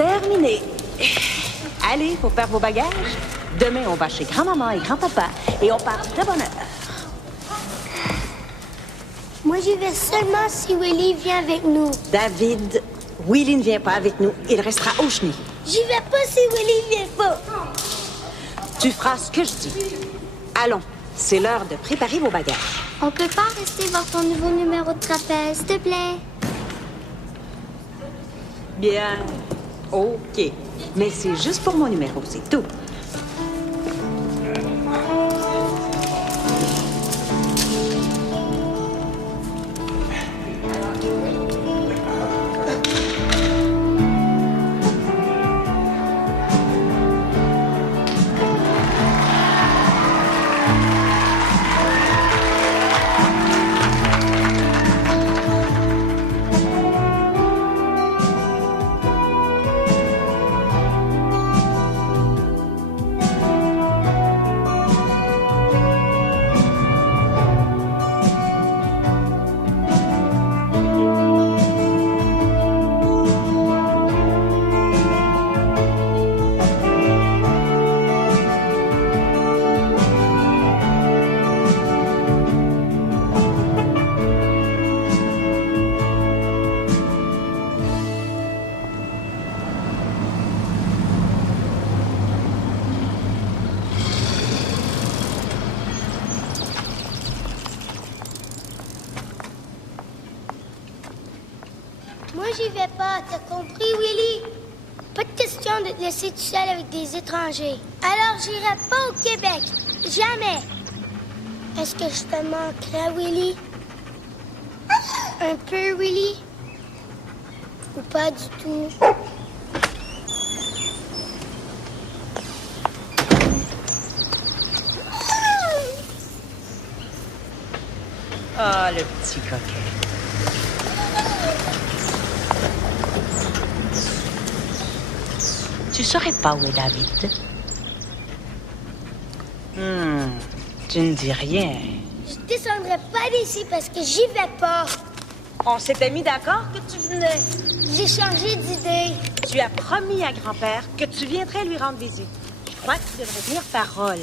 Terminé. Allez, faut faire vos bagages. Demain, on va chez grand-maman et grand-papa et on part de bonne heure. Moi, j'y vais seulement si Willy vient avec nous. David, Willy ne vient pas avec nous. Il restera au chenil. J'y vais pas si Willy vient pas. Tu feras ce que je dis. Allons, c'est l'heure de préparer vos bagages. On peut pas rester voir ton nouveau numéro de trapèze, s'il te plaît? Bien. OK. Mais c'est juste pour mon numéro, c'est tout. Moi, j'y vais pas. T'as compris, Willy? Pas de question de te laisser tout seul avec des étrangers. Alors, j'irai pas au Québec. Jamais. Est-ce que je te manquerai, Willy? Un peu, Willy? Ou pas du tout? Ah, le petit coquet. Tu saurais pas où est David? Tu ne dis rien. Je descendrai pas d'ici parce que j'y vais pas. On s'était mis d'accord que tu venais. J'ai changé d'idée. Tu as promis à grand-père que tu viendrais lui rendre visite. Je crois que tu devrais tenir parole.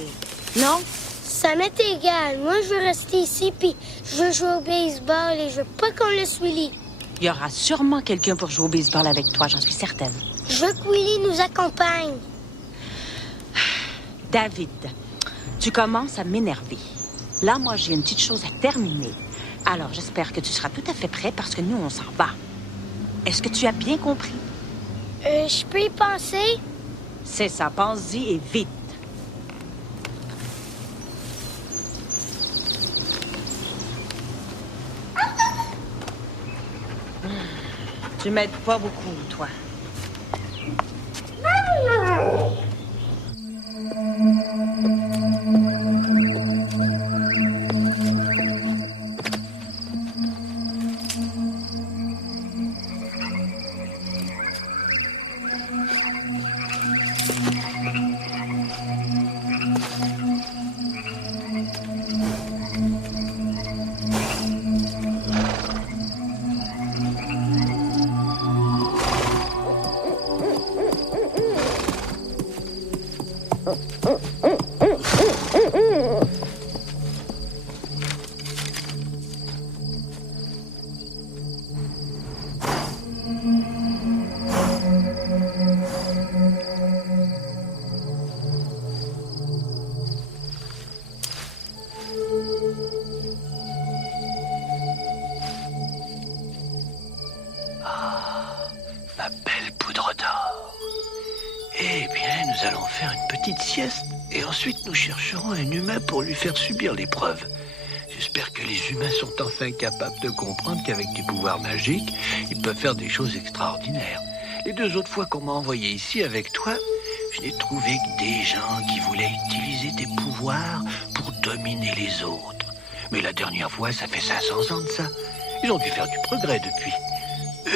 Non? Ça m'est égal. Moi, je veux rester ici, puis je veux jouer au baseball et je veux pas qu'on laisse Willy. Il y aura sûrement quelqu'un pour jouer au baseball avec toi, j'en suis certaine. Je veux que Willy nous accompagne. David, tu commences à m'énerver. Là, moi, j'ai une petite chose à terminer. Alors, j'espère que tu seras tout à fait prêt parce que nous, on s'en va. Est-ce que tu as bien compris? Je peux y penser? C'est ça, pense-y et vite. Tu m'aides pas beaucoup, toi. Ma belle poudre d'or. Eh bien, nous allons faire une petite sieste et ensuite nous chercherons un humain pour lui faire subir l'épreuve. J'espère que les humains sont enfin capables de comprendre qu'avec des pouvoirs magiques, ils peuvent faire des choses extraordinaires. Les 2 autres fois qu'on m'a envoyé ici avec toi, je n'ai trouvé que des gens qui voulaient utiliser des pouvoirs pour dominer les autres. Mais la dernière fois, ça fait 500 ans de ça. Ils ont dû faire du progrès depuis.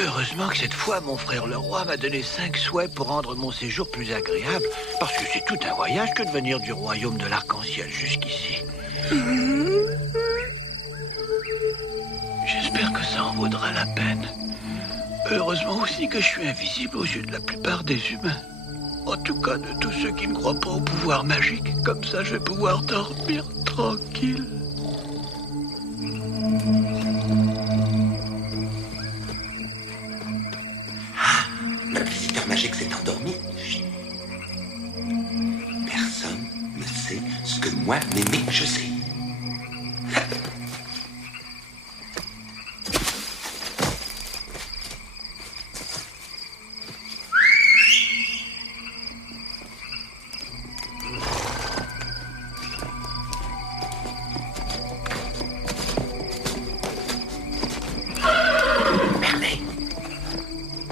Heureusement que cette fois, mon frère le roi m'a donné 5 souhaits pour rendre mon séjour plus agréable, parce que c'est tout un voyage que de venir du royaume de l'arc-en-ciel jusqu'ici. J'espère que ça en vaudra la peine. Heureusement aussi que je suis invisible aux yeux de la plupart des humains. En tout cas, de tous ceux qui ne croient pas au pouvoir magique. Comme ça, je vais pouvoir dormir tranquille. Ah, notre visiteur magique s'est endormi. Chut. Personne ne sait ce que moi, Mémé, je sais.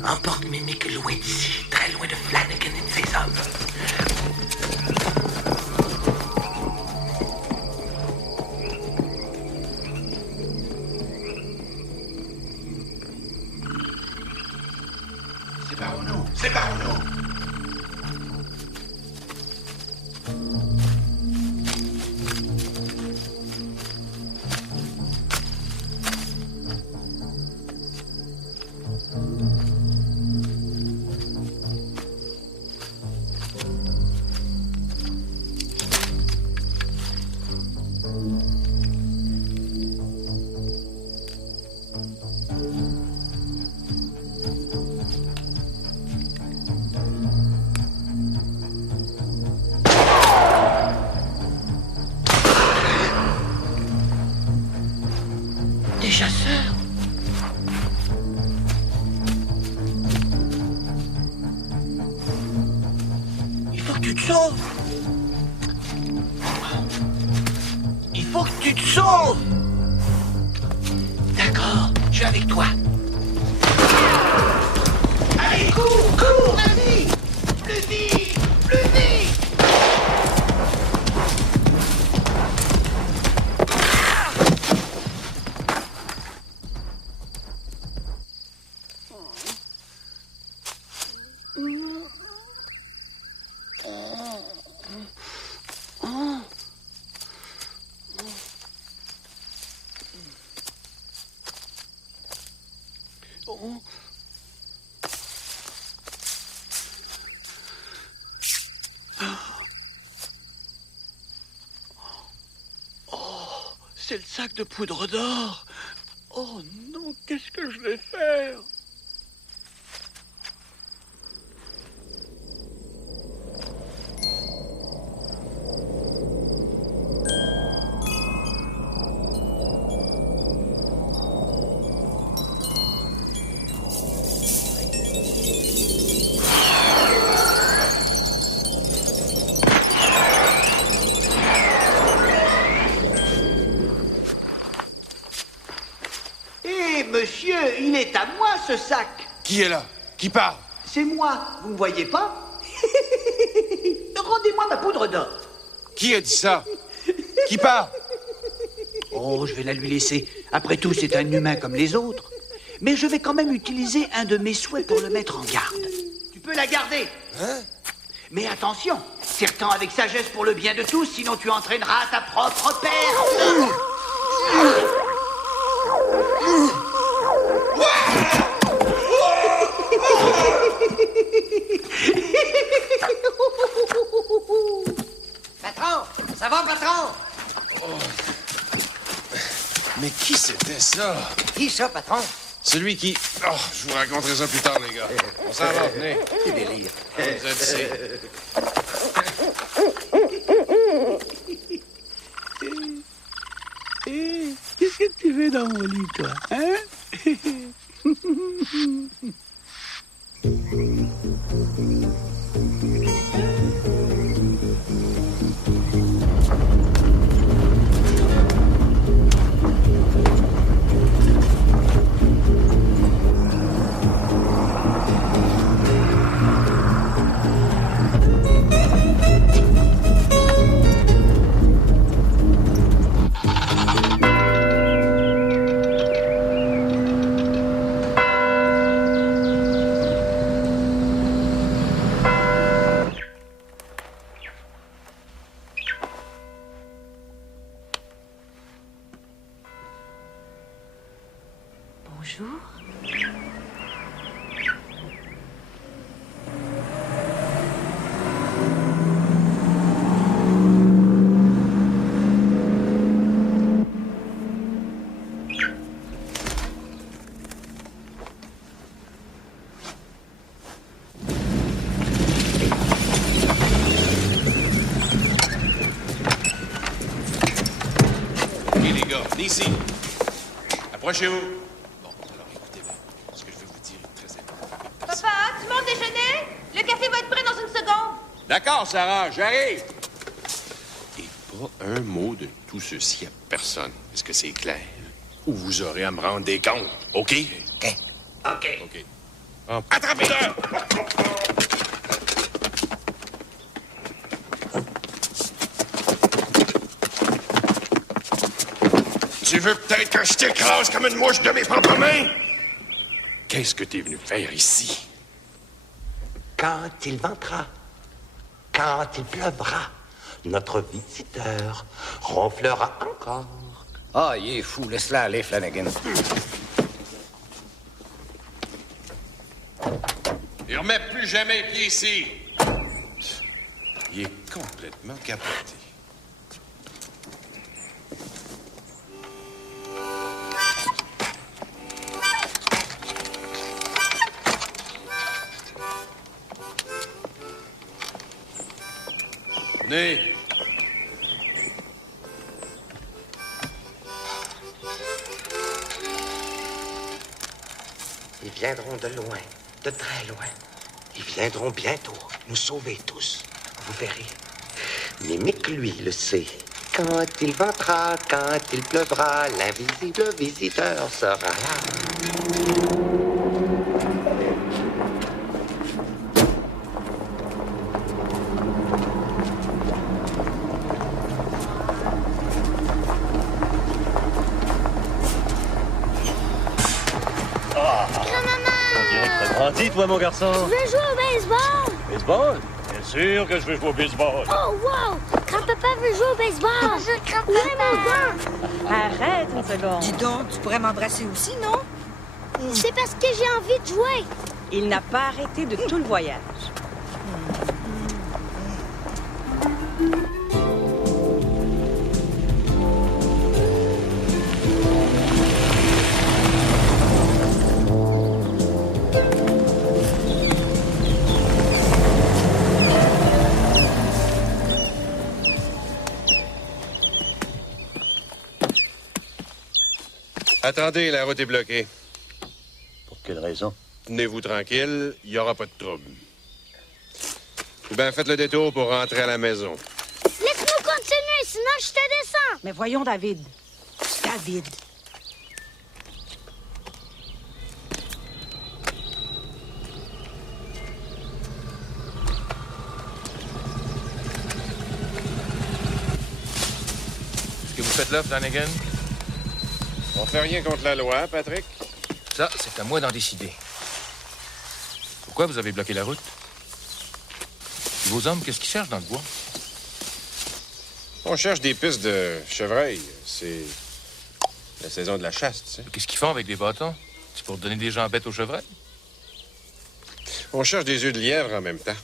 Emporte Mimic loin d'ici, très loin de Flanagan et de ses hommes. C'est par où nous? C'est par où nous? Des chasseurs. Il faut que tu te sauves. Il faut que tu te sauves. D'accord, je suis avec toi. Allez, cours, cours, vas-y. Plus vite, plus vite. C'est le sac de poudre d'or. Oh non, qu'est-ce que je vais faire? Monsieur, il est à moi ce sac. Qui est là? Qui parle? C'est moi, vous me voyez pas? Rendez-moi ma poudre d'or. Qui a dit ça? Qui parle? Oh, je vais la lui laisser. Après tout, c'est un humain comme les autres. Mais je vais quand même utiliser un de mes souhaits pour le mettre en garde. Tu peux la garder. Hein? Mais attention, tire-t'en avec sagesse pour le bien de tous, sinon tu entraîneras ta propre perte. Patron! Ça va, patron? Mais qui c'était ça? Qui ça, patron? Celui qui... Oh, je vous raconterai ça plus tard, les gars. On s'en va, venez. Quel délire. Vous êtes ici. Qu'est-ce que tu fais dans mon lit, toi, hein? Approchez-vous. Bon, alors écoutez-moi. Ce que je vais vous dire est très important. Papa, tu montes déjeuner? Le café va être prêt dans une seconde. D'accord, Sarah, j'arrive. Et pas un mot de tout ceci à personne. Est-ce que c'est clair? Ou vous aurez à me rendre des comptes, OK? OK. OK. OK. Bon, attrapez-le! Tu veux peut-être que je t'écrase comme une mouche de mes propres mains? Qu'est-ce que t'es venu faire ici? Quand il ventera, quand il pleuvra, notre visiteur ronflera encore. Ah, il est fou. Laisse-la aller, Flanagan. Il remet plus jamais pied ici. Il est complètement capoté. Venez. Ils viendront de loin, de très loin. Ils viendront bientôt nous sauver tous. Vous verrez. Mais que lui le sait. Quand il ventera, quand il pleuvra, l'invisible visiteur sera là. Grandi, toi, mon garçon. Je veux jouer au baseball. Baseball? Bien sûr que je veux jouer au baseball. Oh, wow! Grand-papa veut jouer au baseball. Je veux grand-papa. Mon gant. Arrête une seconde. Dis donc, tu pourrais m'embrasser aussi, non? C'est parce que j'ai envie de jouer. Il n'a pas arrêté de tout le voyage. Attendez, la route est bloquée. Pour quelle raison? Tenez-vous tranquille, il n'y aura pas de trouble. Ou bien faites le détour pour rentrer à la maison. Laisse-nous continuer, sinon je te descends. Mais voyons, David. David. Ce que vous faites là, Flanagan, On fait rien contre la loi, Patrick. ça, c'est à moi d'en décider. Pourquoi vous avez bloqué la route? Et vos hommes, qu'est-ce qu'ils cherchent dans le bois? On cherche des pistes de chevreuil. C'est la saison de la chasse, tu sais. Qu'est-ce qu'ils font avec des bâtons? C'est pour donner des jambettes aux chevreuils? On cherche des œufs de lièvre en même temps.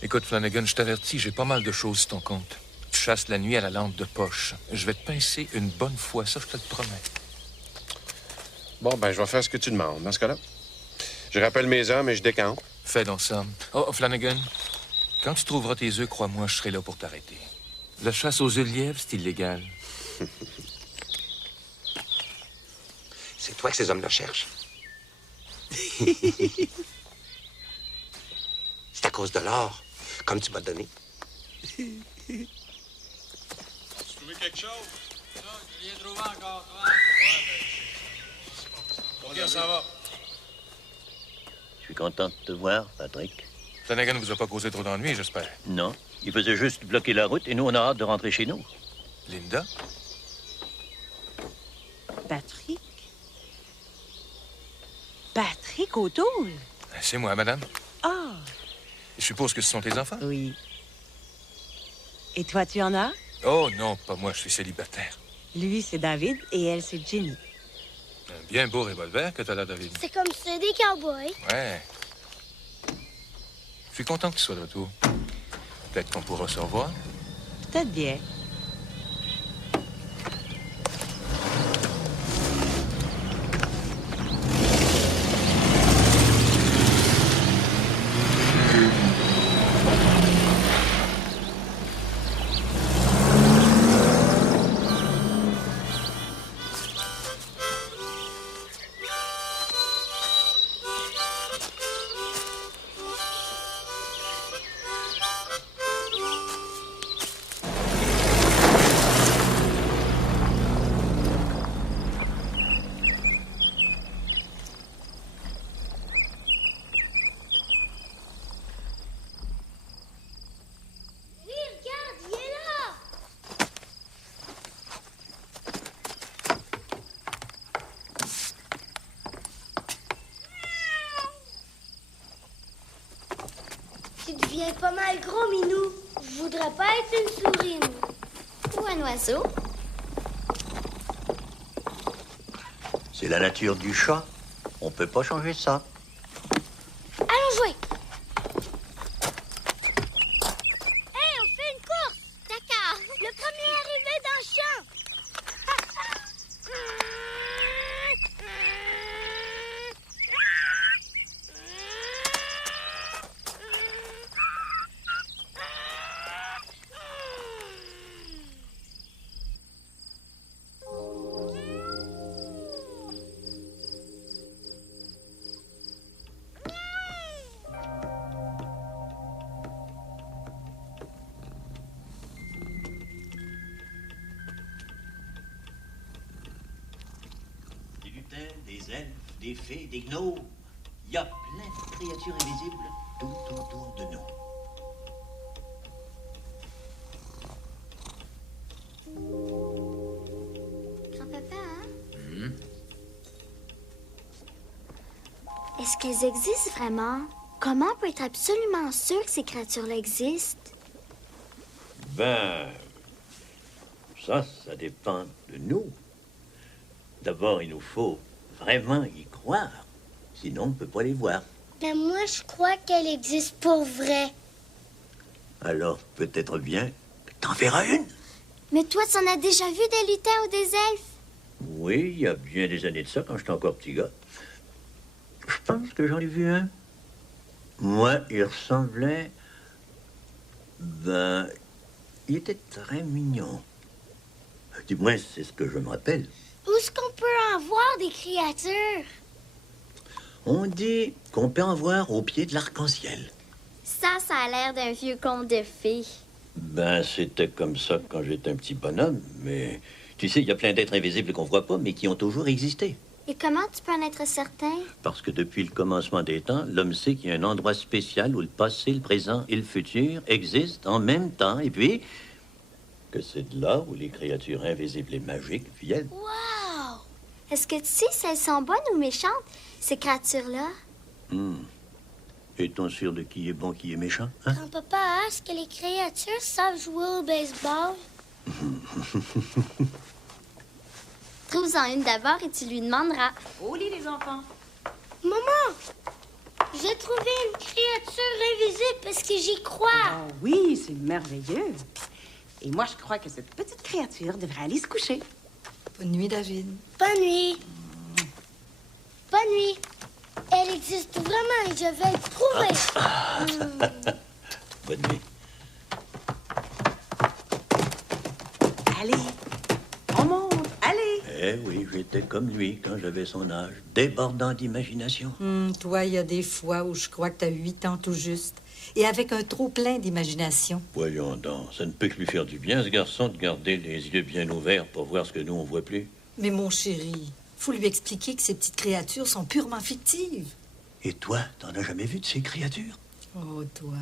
Écoute, Flanagan, je t'avertis, j'ai pas mal de choses sur ton compte. Tu chasses la nuit à la lampe de poche. Je vais te pincer une bonne fois, ça, je te le promets. Bon, ben, je vais faire ce que tu demandes, dans ce cas-là. Je rappelle mes hommes et je décampe. Fais donc ça. Oh, Flanagan, quand tu trouveras tes œufs, crois-moi, je serai là pour t'arrêter. La chasse aux œufs de lièvre, c'est illégal. C'est toi que ces hommes-là cherchent. C'est à cause de l'or, comme tu m'as donné. Tu trouvé quelque chose? Non, j'ai rien trouvé encore, toi. OK, on s'en va. Je suis content de te voir, Patrick. Flanagan vous a pas causé trop d'ennuis, j'espère. Non, il faisait juste bloquer la route et nous, on a hâte de rentrer chez nous. Linda? Patrick? Patrick O'Toole? C'est moi, madame. Ah, Je suppose que ce sont tes enfants? oui. Et toi, tu en as? Oh non, pas moi, je suis célibataire. Lui, c'est David et elle, c'est Jenny. Un bien beau revolver que t'as là, David. C'est comme ça des cowboys. Ouais. Je suis content que tu sois de retour. Peut-être qu'on pourra se revoir. Peut-être bien. deviens pas mal gros, Minou. Je voudrais pas être une souris, nous. Ou un oiseau. C'est la nature du chat. On peut pas changer ça. Allons jouer. Hey, on fait une course. D'accord. Le premier arrivé dans le champ. Des lutins, des elfes, des fées, des gnomes. Il y a plein de créatures invisibles tout autour de nous. Grand-papa, Est-ce qu'elles existent vraiment? Comment on peut être absolument sûr que ces créatures-là existent? Ben, ça dépend de nous. D'abord, il nous faut vraiment y croire. Sinon, on ne peut pas les voir. Ben moi, je crois qu'elles existent pour vrai. Alors, peut-être bien que t'en verras une. Mais toi, tu en as déjà vu des lutins ou des elfes? Oui, il y a bien des années de ça, quand j'étais encore petit gars. Je pense que j'en ai vu un. Moi, il ressemblait... Ben, il était très mignon. Du moins, c'est ce que je me rappelle. Où est-ce qu'on peut en voir des créatures? On dit qu'on peut en voir au pied de l'arc-en-ciel. Ça a l'air d'un vieux conte de fées. Ben, c'était comme ça quand j'étais un petit bonhomme, mais... Tu sais, il y a plein d'êtres invisibles qu'on voit pas, mais qui ont toujours existé. Et comment tu peux en être certain? Parce que depuis le commencement des temps, l'homme sait qu'il y a un endroit spécial où le passé, le présent et le futur existent en même temps, et puis que c'est de là où les créatures invisibles et magiques viennent. Wow! Est-ce que tu sais si elles sont bonnes ou méchantes, ces créatures-là? Est-on sûr de qui est bon, qui est méchant, hein? Grand-papa, est-ce que les créatures savent jouer au baseball? Trouve-en une d'abord et tu lui demanderas. Au lit, les enfants. Maman! J'ai trouvé une créature invisible parce que j'y crois. Oh oui, c'est merveilleux. Et moi, je crois que cette petite créature devrait aller se coucher. Bonne nuit, David. Bonne nuit. Bonne nuit. Elle existe vraiment et je vais le trouver. Bonne nuit. Allez, on monte, allez. Eh oui, j'étais comme lui quand j'avais son âge, débordant d'imagination. Toi, il y a des fois où je crois que t'as 8 ans tout juste. Et avec un trop plein d'imagination. Voyons donc, ça ne peut que lui faire du bien, ce garçon, de garder les yeux bien ouverts pour voir ce que nous, on voit plus. Mais mon chéri, faut lui expliquer que ces petites créatures sont purement fictives. Et toi, t'en as jamais vu de ces créatures? Oh, toi.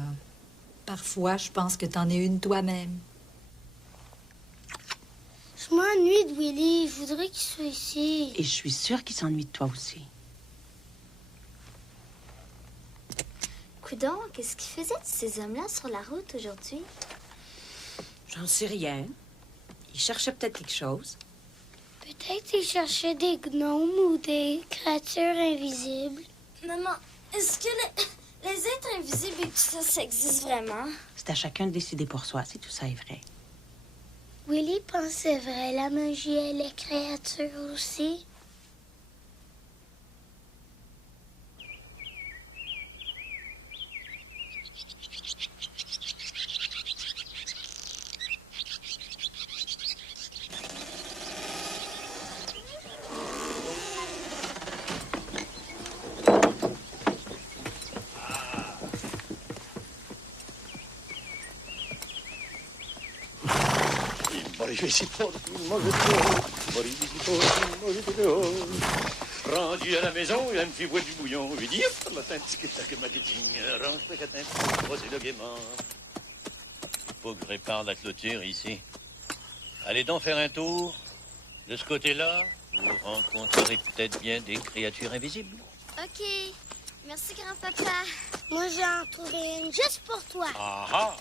Parfois, je pense que t'en es une toi-même. Je m'ennuie de Willy. Je voudrais qu'il soit ici. Et je suis sûre qu'il s'ennuie de toi aussi. Coudon, qu'est-ce qu'ils faisaient ces hommes-là sur la route aujourd'hui? J'en sais rien. Il cherchait peut-être quelque chose. Peut-être qu'ils cherchaient des gnomes ou des créatures invisibles. Maman, est-ce que les êtres invisibles et tout ça, ça existe vraiment? C'est à chacun de décider pour soi si tout ça est vrai. Willy pensait vrai, la magie et les créatures aussi. Rendu à la maison, il a une fille boit du bouillon. Je lui dis, hop, matin, tic-tac, marketing, range ta catin, procède gaiement. Il faut que je répare la clôture ici. Allez donc faire un tour. De ce côté-là, vous rencontrerez peut-être bien des créatures invisibles. OK. Merci, grand-papa. Moi, j'en trouvé une juste pour toi. Ah ah!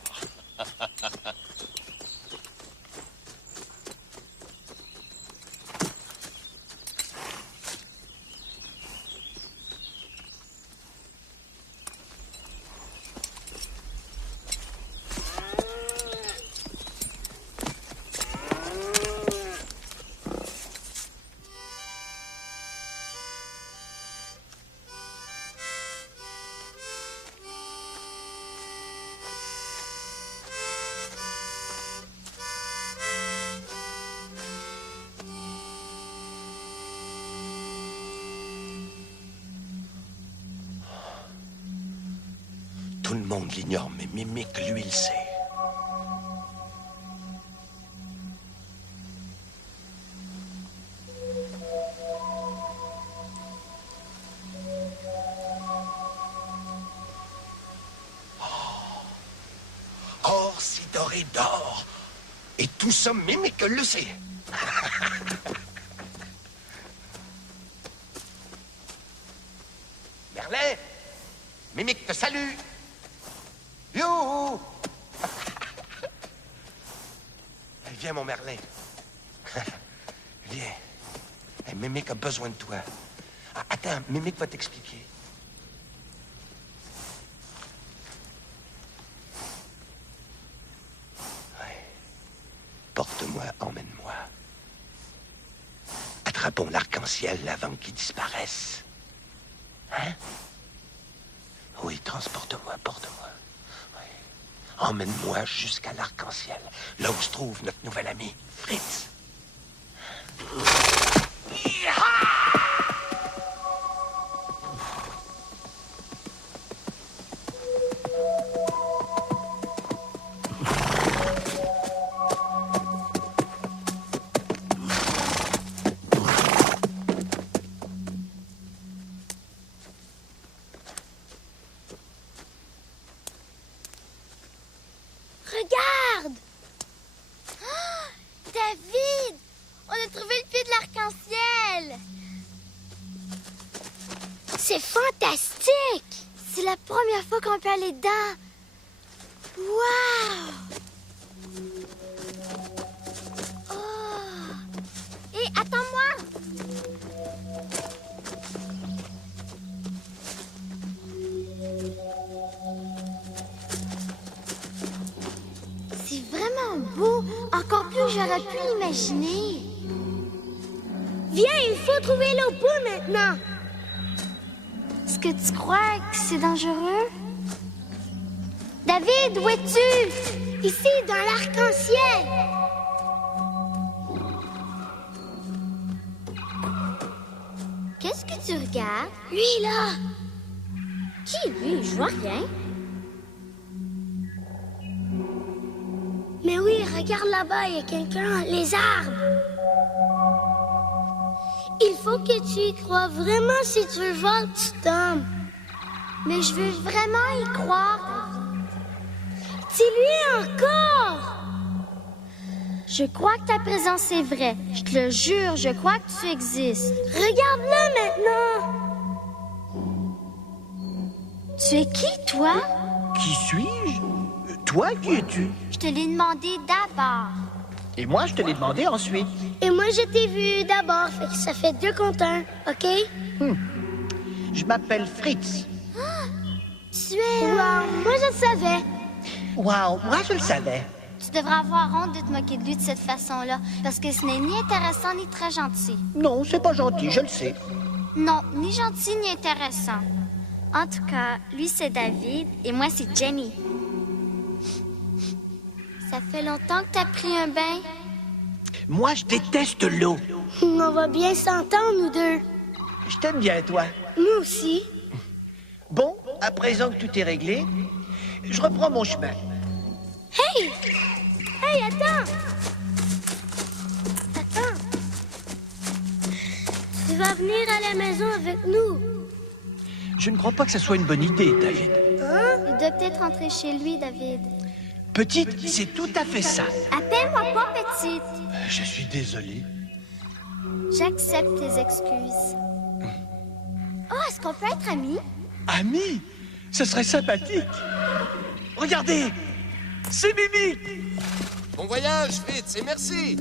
Tout le monde l'ignore, mais Mimic, lui, il sait. Or, si doré d'or. Et tout ça, Mimic le sait. Merlin, Mimic te salue. Youhou! Viens, mon Merlin. Viens. Hey, Mimic a besoin de toi. Ah, attends, Mimic va t'expliquer. Ouais. Porte-moi, emmène-moi. Attrapons l'arc-en-ciel avant qu'il disparaisse. Hein? Oui, transporte-moi, porte-moi. Oui. Emmène-moi jusqu'à l'arc-en-ciel, là où se trouve notre nouvel ami, Fritz. Regarde! Oh, David! On a trouvé le pied de l'arc-en-ciel! C'est fantastique! C'est la première fois qu'on peut aller dedans. Wow! Oh! Hé, attends-moi! C'est vraiment beau, encore plus j'aurais pu l'imaginer. Viens, il faut trouver l'eau poule maintenant. Est-ce que tu crois que c'est dangereux? David, où es-tu? Ici, dans l'arc-en-ciel. Qu'est-ce que tu regardes? Lui, là. Qui, lui? Je vois rien. Mais oui, regarde là-bas, il y a quelqu'un, les arbres. Il faut que tu y crois vraiment si tu veux voir le petit homme. Mais je veux vraiment y croire. Dis-lui encore. Je crois que ta présence est vraie. Je te le jure, je crois que tu existes. Regarde-le maintenant. Tu es qui, toi? Qui suis-je? Toi, qui es-tu? Je te l'ai demandé d'abord. Et moi, je te l'ai demandé ensuite. Et moi, je t'ai vu d'abord, fait que ça fait 2 contre 1, OK? Je m'appelle Fritz. Tu es... Wow, moi, je le savais. Wow, moi, je le savais. Tu devrais avoir honte de te moquer de lui de cette façon-là, parce que ce n'est ni intéressant ni très gentil. Non, c'est pas gentil, je le sais. Non, ni gentil ni intéressant. En tout cas, lui, c'est David, et moi, c'est Jenny. Ça fait longtemps que t'as pris un bain? Moi, je déteste l'eau. On va bien s'entendre, nous deux. Je t'aime bien, toi. Moi aussi. Bon, à présent que tout est réglé, je reprends mon chemin. Hey! Hey, attends! Attends. Tu vas venir à la maison avec nous. Je ne crois pas que ce soit une bonne idée, David. Hein? Il doit peut-être rentrer chez lui, David. Petite, c'est tout à fait ça. Appelle-moi pas petite. Je suis désolé. J'accepte tes excuses. Oh, est-ce qu'on peut être amis? Amis? Ce serait sympathique. Regardez! C'est Mimi! Bon voyage, Fritz, et merci!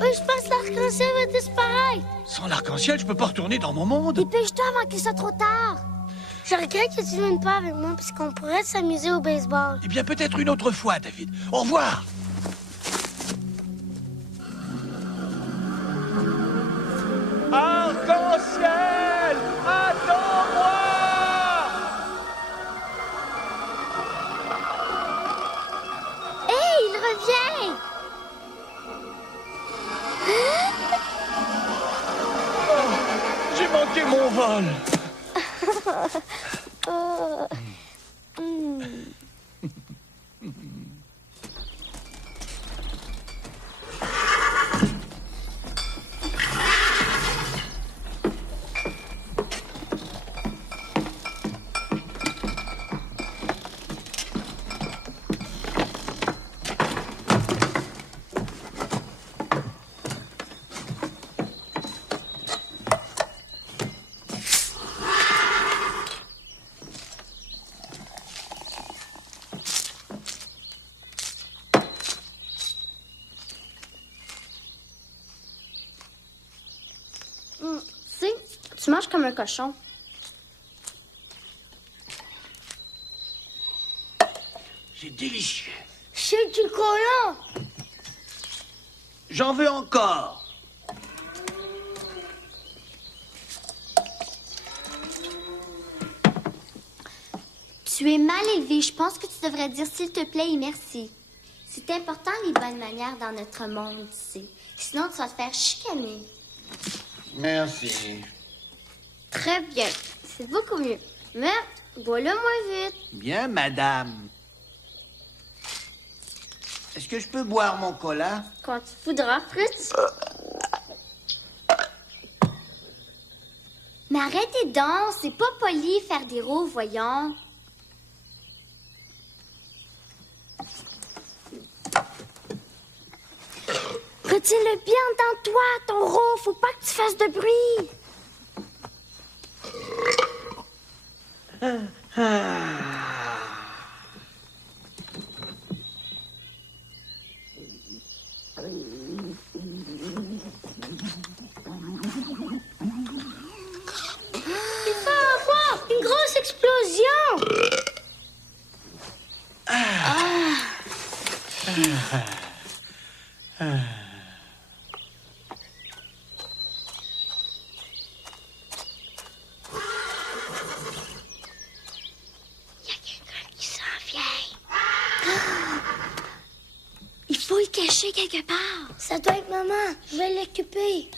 Oui, je pense que l'arc-en-ciel va disparaître. Sans l'arc-en-ciel, je peux pas retourner dans mon monde. Dépêche-toi avant qu'il soit trop tard. Je regrette que tu ne viennes pas avec moi parce qu'on pourrait s'amuser au baseball. Eh bien, peut-être une autre fois, David. Au revoir! Arc-en-ciel! Attends-moi! Hé, il revient! J'ai manqué mon vol. Tu sais, tu manges comme un cochon. C'est délicieux. C'est du cola! J'en veux encore. Tu es mal élevé. Je pense que tu devrais dire s'il te plaît et merci. C'est important les bonnes manières dans notre monde, tu sais. Sinon, tu vas te faire chicaner. Merci. Très bien. C'est beaucoup mieux. Mais, bois-le moins vite. Bien, madame. Est-ce que je peux boire mon cola? Quand tu voudras, Fritz. Mais arrêtez donc. C'est pas poli faire des rots, voyons. Retiens-le bien dans toi, ton rot. Faut pas que tu fasses de bruit. Il va y avoir une grosse explosion. Il faut le cacher quelque part. Ça doit être maman. Je vais l'occuper.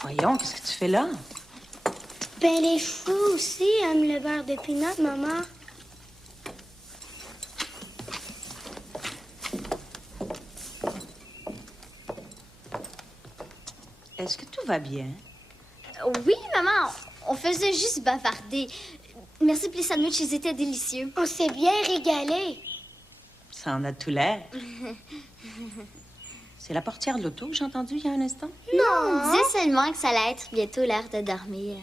Voyons, qu'est-ce que tu fais là? Ben, les chevaux aussi aiment le beurre de pinot, maman. Est-ce que tout va bien? Oui, maman. On faisait juste bavarder. Merci pour les sandwichs, ils étaient délicieux. On s'est bien régalé. Ça en a tout l'air. C'est la portière de l'auto que j'ai entendu il y a un instant? Non, on disait seulement que ça allait être bientôt l'heure de dormir.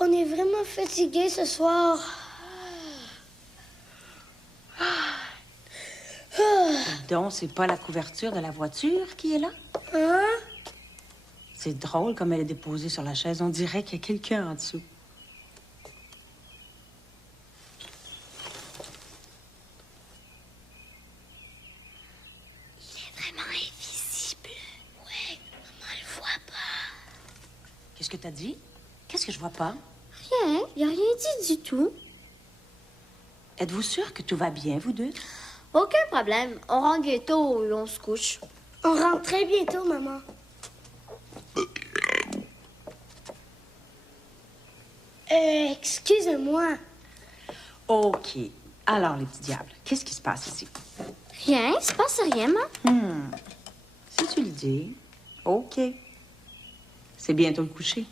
On est vraiment fatigués ce soir. Donc, c'est pas la couverture de la voiture qui est là? Hein? C'est drôle comme elle est déposée sur la chaise. On dirait qu'il y a quelqu'un en dessous. Il est vraiment invisible. Ouais, maman le voit pas. Qu'est-ce que t'as dit? Qu'est-ce que je vois pas? Rien, il a rien dit du tout. Êtes-vous sûr que tout va bien, vous deux? Aucun problème. On rentre bientôt et on se couche. On rentre très bientôt, maman. Excuse-moi. OK. Alors, les petits diables, qu'est-ce qui se passe ici? Rien, il se passe rien, maman. Si tu le dis, OK. C'est bientôt le coucher.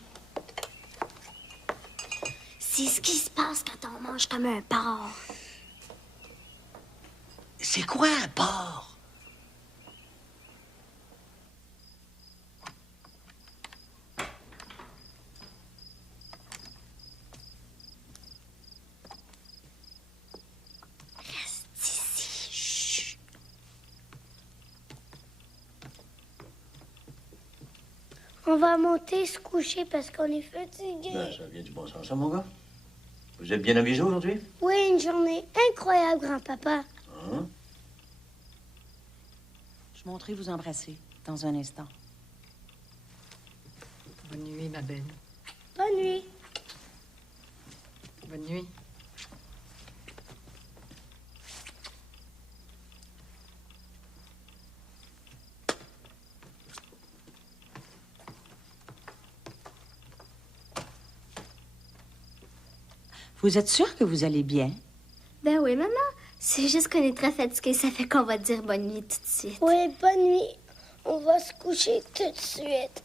C'est ce qui se passe quand on mange comme un porc. C'est quoi un porc? On va monter se coucher parce qu'on est fatigué. Ben, ça vient du bon sens, ça, mon gars. Vous êtes bien amusé aujourd'hui? Oui, une journée incroyable, grand-papa. Hein? Je monterai vous embrasser dans un instant. Bonne nuit, ma belle. Bonne nuit. Bonne nuit. Vous êtes sûr que vous allez bien? Ben oui, maman. C'est juste qu'on est très fatigué, ça fait qu'on va dire bonne nuit tout de suite. Oui, bonne nuit. On va se coucher tout de suite.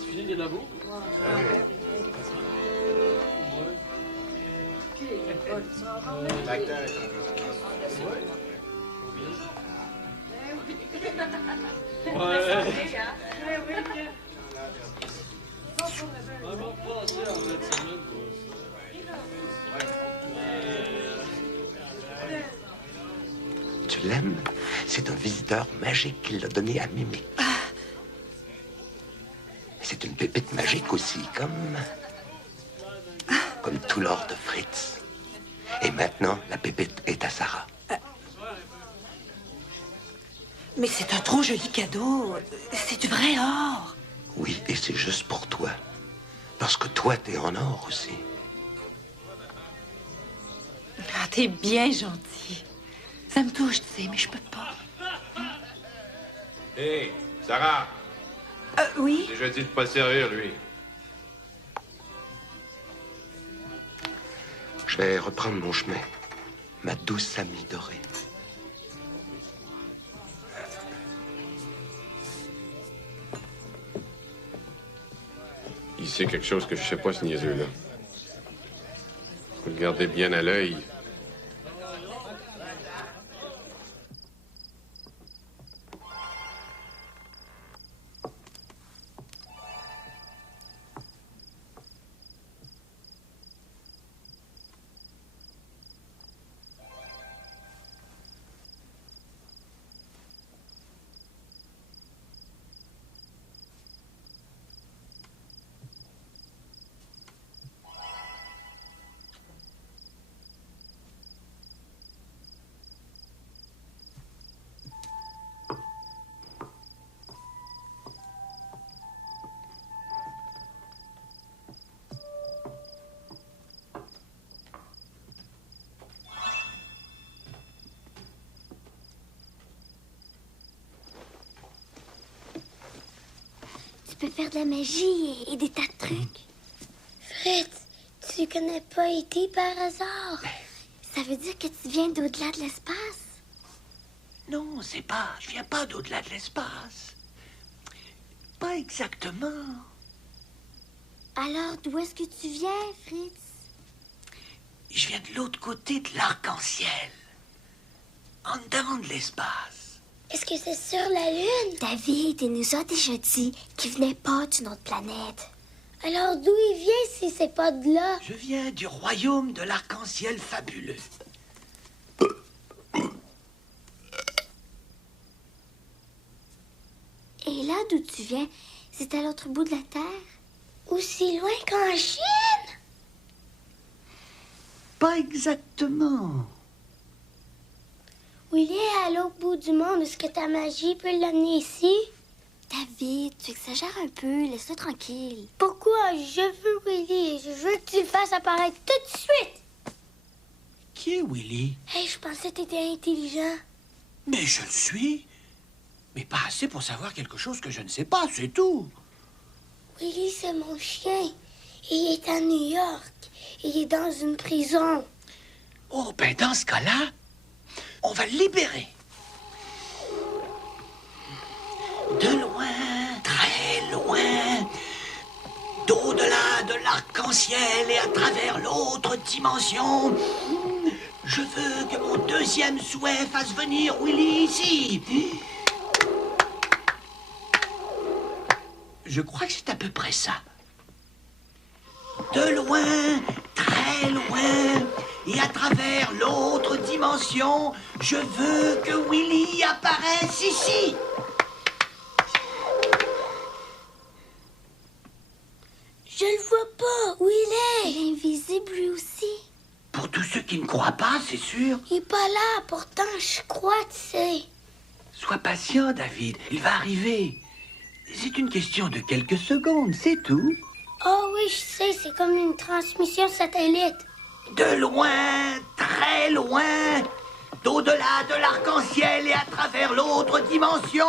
Tu finis des lavaux? Tu l'aimes? C'est un visiteur magique qui l'a donné à Mimi. C'est une pépite magique aussi, comme tout l'or de Fritz. Et maintenant, la pépite est à Sarah. Mais c'est un trop joli cadeau. C'est du vrai or. Oui, et c'est juste pour toi. Parce que toi, t'es en or aussi. Ah, t'es bien gentil. Ça me touche, tu sais, mais je peux pas. Hé, Sarah! Oui? J'ai déjà dit de pas le servir, lui. Je vais reprendre mon chemin. Ma douce amie dorée. Il sait quelque chose que je sais pas, ce niaiseux-là. Faut le garder bien à l'œil. Tu peux faire de la magie et des tas de trucs. Fritz, tu connais pas E.T. par hasard? Ça veut dire que tu viens d'au-delà de l'espace? Non, c'est pas. Je viens pas d'au-delà de l'espace. Pas exactement. Alors, d'où est-ce que tu viens, Fritz? Je viens de l'autre côté de l'arc-en-ciel. En dedans de l'espace. Est-ce que c'est sur la Lune? David, il nous a déjà dit qu'il venait pas d'une autre planète. Alors d'où il vient si c'est pas de là? Je viens du royaume de l'arc-en-ciel fabuleux. d'où tu viens. C'est à l'autre bout de la terre. Aussi loin qu'en Chine? Pas exactement. Willy est à l'autre bout du monde. Est-ce que ta magie peut l'amener ici? David, tu exagères un peu. Laisse-le tranquille. Pourquoi? Je veux Willy et je veux que tu le fasses apparaître tout de suite. Qui est Willy? Hey, je pensais que t'étais intelligent. Mais je le suis. Mais pas assez pour savoir quelque chose que je ne sais pas, c'est tout. Willy, c'est mon chien. Il est à New York. Il est dans une prison. Oh, ben dans ce cas-là, on va le libérer. De loin, très loin, d'au-delà de l'arc-en-ciel et à travers l'autre dimension, je veux que mon deuxième souhait fasse venir Willy ici. Je crois que c'est à peu près ça. De loin, très loin, et à travers l'autre dimension, je veux que Willy apparaisse ici. Je le vois pas. Où il est? Il est invisible lui aussi. Pour tous ceux qui ne croient pas, c'est sûr. Il est pas là. Pourtant, je crois, tu sais. Sois patient, David. Il va arriver. C'est une question de quelques secondes, c'est tout. Oh oui, je sais. C'est comme une transmission satellite. De loin, très loin, d'au-delà de l'arc-en-ciel et à travers l'autre dimension,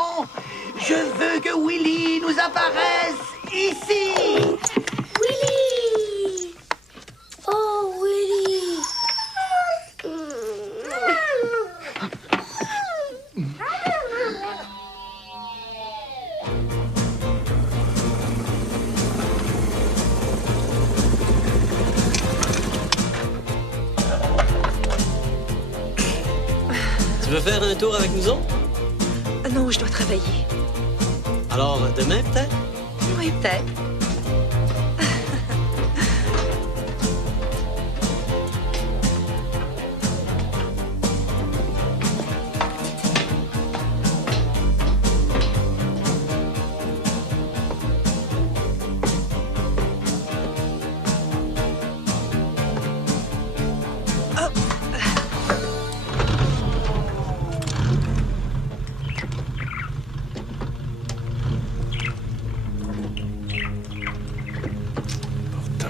je veux que Willy nous apparaisse ici. Willy! Oh, Willy! Tu veux faire un tour avec nous autres? Non, je dois travailler. Alors, demain, peut-être? Oui, peut-être.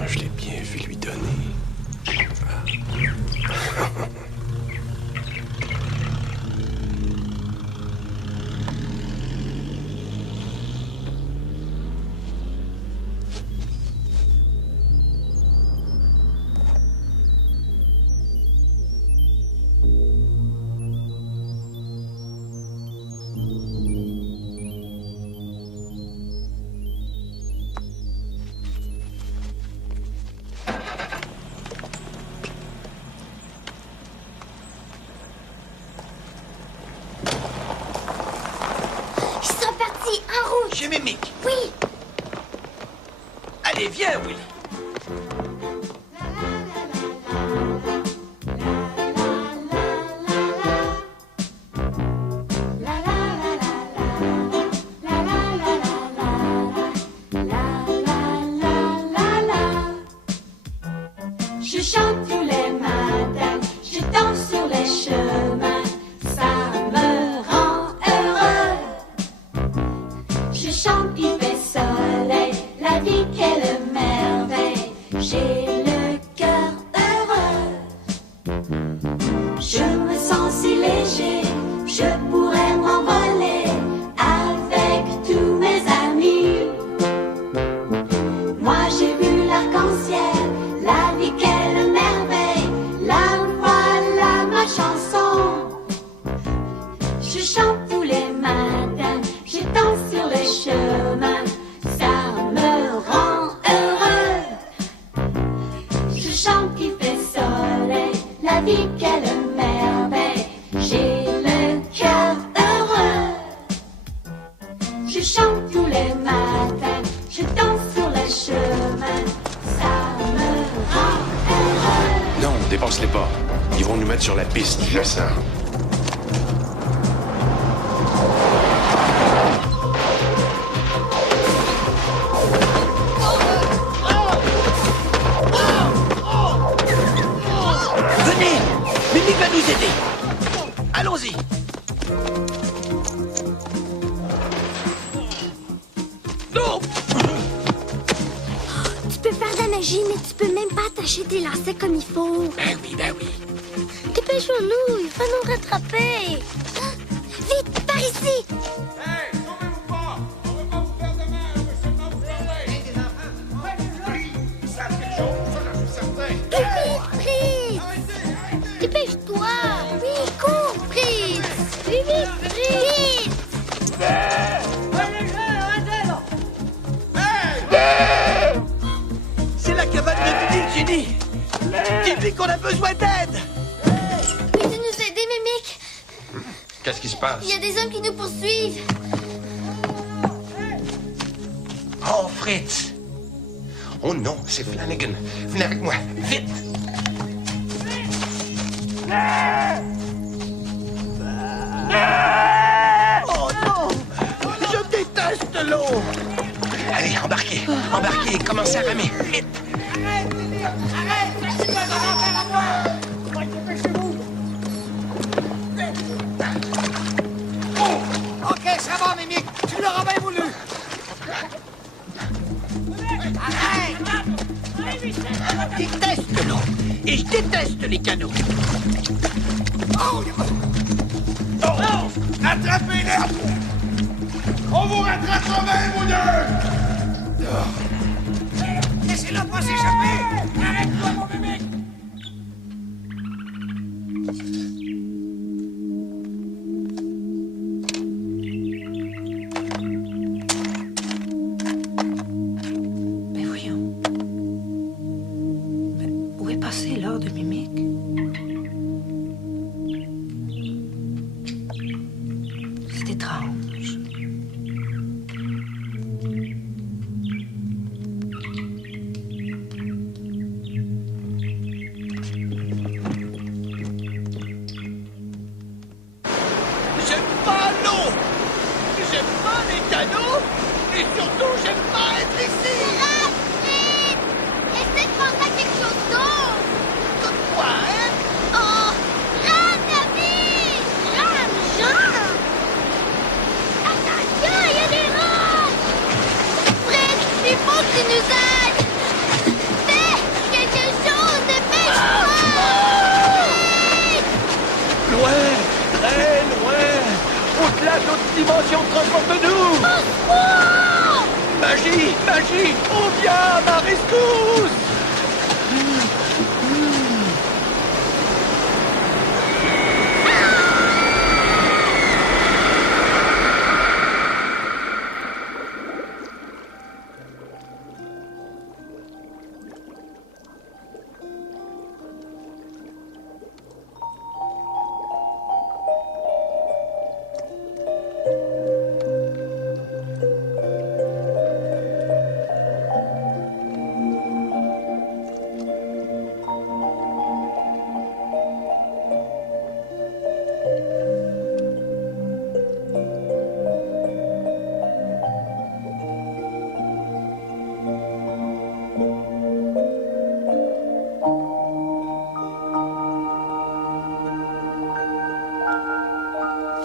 Je l'ai bien vu lui donner. Chez Mimic. Oui. Allez, viens, Willy. Je chante tous les matins, je danse sur les chemins, ça me rend heureux. Je chante, il fait soleil, la vie quelle merveille, j'ai le cœur heureux. Je me sens si léger, je pourrais m'envoler avec tous mes amis. Moi j'ai vu l'arc-en-ciel, la vie quelle merveille, la voilà ma chanson. Je chante tous les matins, je danse sur les chemins, ça me rend heureux. Je chante, il fait soleil, la vie quelle merveille, j'ai le cœur heureux. Je chante tous les matins, je danse sur les chemins, ça me rend heureux. Non, dépasse-les pas. Ils vont nous mettre sur la piste, je le sens. nous aider. Allons-y. Non! Tu peux faire de la magie, mais tu peux même pas attacher tes lacets comme il faut. Ben oui, ben oui. Dépêchons-nous, il faut nous rattraper. Vite, par ici. Dépêche-toi! Oui, cours, Fritz! Vite, Fritz! C'est la cabane de Billy, Jenny! Dis-lui qu'on a besoin d'aide! Peux-tu nous aider, Mimic? Qu'est-ce qui se passe? Il y a des hommes qui nous poursuivent. Oh, Fritz! Oh non, c'est Flanagan. Venez avec moi, vite! Oh non! Je déteste l'eau! Allez, embarquez, embarquez, commencez à ramer, vite! Arrête! Tu dois avoir affaire à moi! Dépêchez-vous! Oh! Ok, ça va, Mimic! Tu l'auras bien voulu! Arrête! Je déteste l'eau! Et je déteste les canaux! Oh! Attrapez-les! On vous rattrape quand même, vous deux! Laissez-le pas s'échapper! Arrête-toi, mon Mimic! Ben voyons. Mais où est passé l'or de Mimic? C'est étrange. J'aime pas l'eau! J'aime pas les canaux! Et surtout, j'aime pas être ici! Fritz! Essaie de penser à quelque chose d'autre! Quoi, hein? Oh! Rame, David! Rame, Jean! Attention, il y a des roches! Fritz, il faut que tu nous aides! Fais quelque chose, dépêche-toi! Loin! Très loin! Au-delà de notre dimension, transporte-nous! Magie! Magie! On vient à ma rescousse!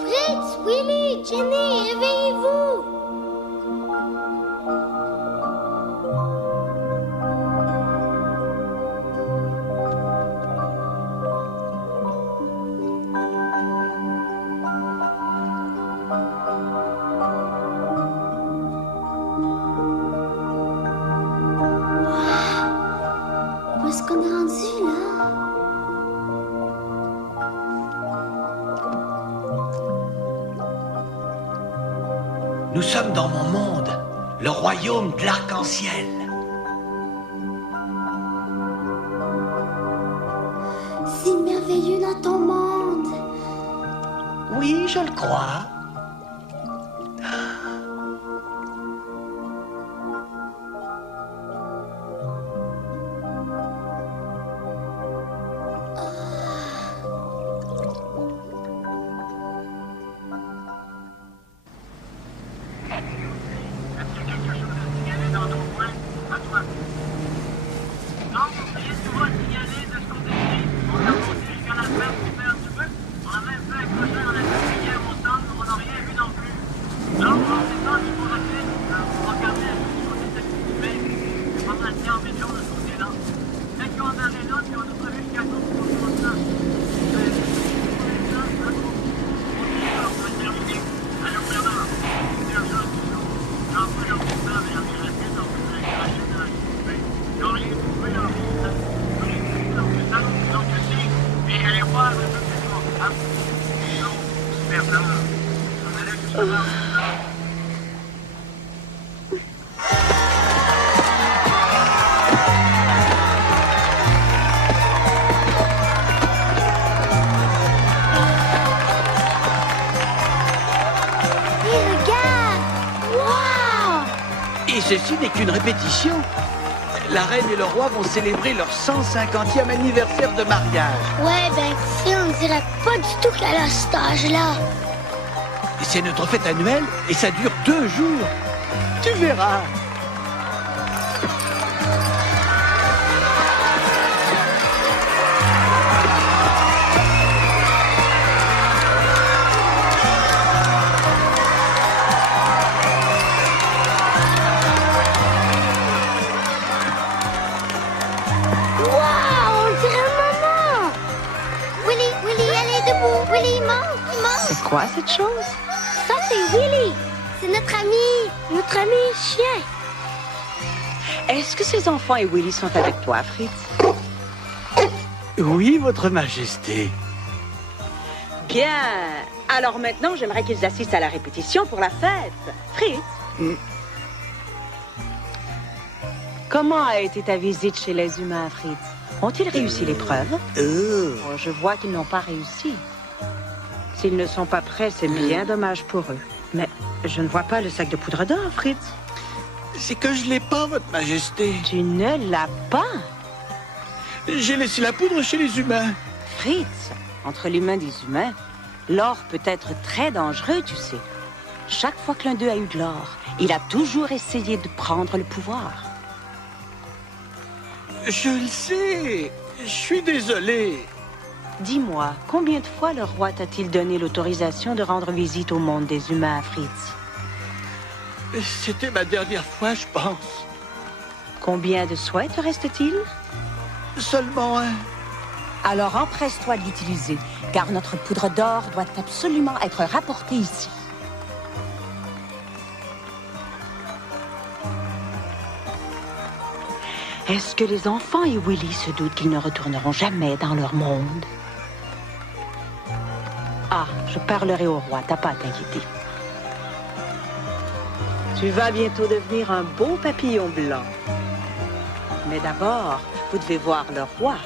Fritz, Willy, Jenny, réveillez-vous! Où est-ce qu'on est rendu, là? Nous sommes dans mon monde, le royaume de l'arc-en-ciel. C'est merveilleux dans ton monde. Oui, je le crois. Non, rien ne va signaler de ce côté-ci. On a monté jusqu'à la ferme du père du Et ceci n'est qu'une répétition. La reine et le roi vont célébrer leur 150e anniversaire de mariage. Ouais, ben, tu sais, on dirait pas du tout qu'elle a cet âge-là. C'est notre fête annuelle et ça dure 2 jours. Tu verras. C'est quoi cette chose? Ça, c'est Willy. C'est notre ami chien. Est-ce que ces enfants et Willy sont avec toi, Fritz? Oui, votre majesté. Bien. Alors maintenant, j'aimerais qu'ils assistent à la répétition pour la fête. Fritz? Comment a été ta visite chez les humains, Fritz? Ont-ils réussi l'épreuve? Oh, je vois qu'ils n'ont pas réussi. S'ils ne sont pas prêts, c'est bien dommage pour eux. Mais je ne vois pas le sac de poudre d'or, Fritz. C'est que je l'ai pas, votre majesté. Tu ne l'as pas? J'ai laissé la poudre chez les humains. Fritz, entre les mains des humains, l'or peut être très dangereux, tu sais. Chaque fois que l'un d'eux a eu de l'or, il a toujours essayé de prendre le pouvoir. Je le sais. Je suis désolé. Dis-moi, combien de fois le roi t'a-t-il donné l'autorisation de rendre visite au monde des humains, Fritz? C'était ma dernière fois, je pense. Combien de souhaits te reste-t-il? Seulement un. Alors empresse-toi de l'utiliser, car notre poudre d'or doit absolument être rapportée ici. Est-ce que les enfants et Willy se doutent qu'ils ne retourneront jamais dans leur monde? Ah, je parlerai au roi, t'as pas à t'inquiéter. Tu vas bientôt devenir un beau papillon blanc. Mais d'abord, vous devez voir le roi.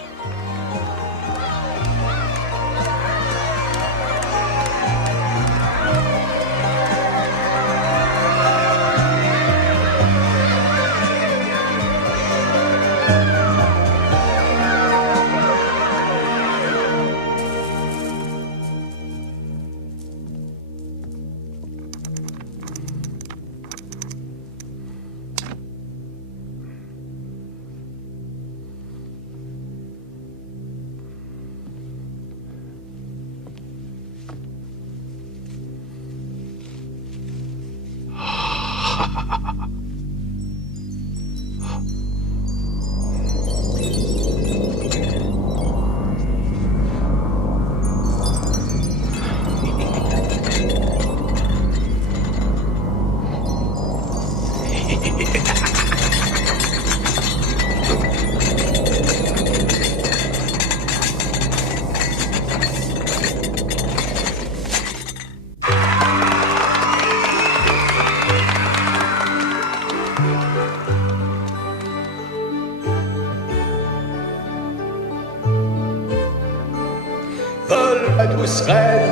Ma douce reine.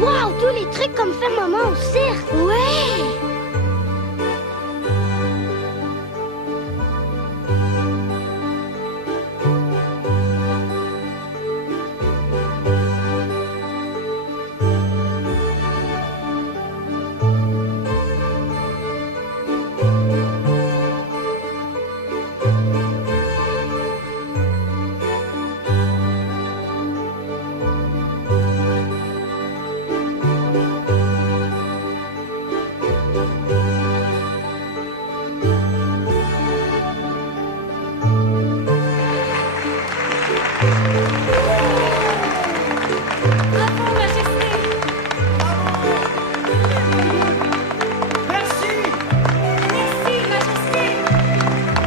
Wow, tous les trucs comme fait maman au cirque. Ouais. Bravo, Majesté! Merci! Merci, Majesté!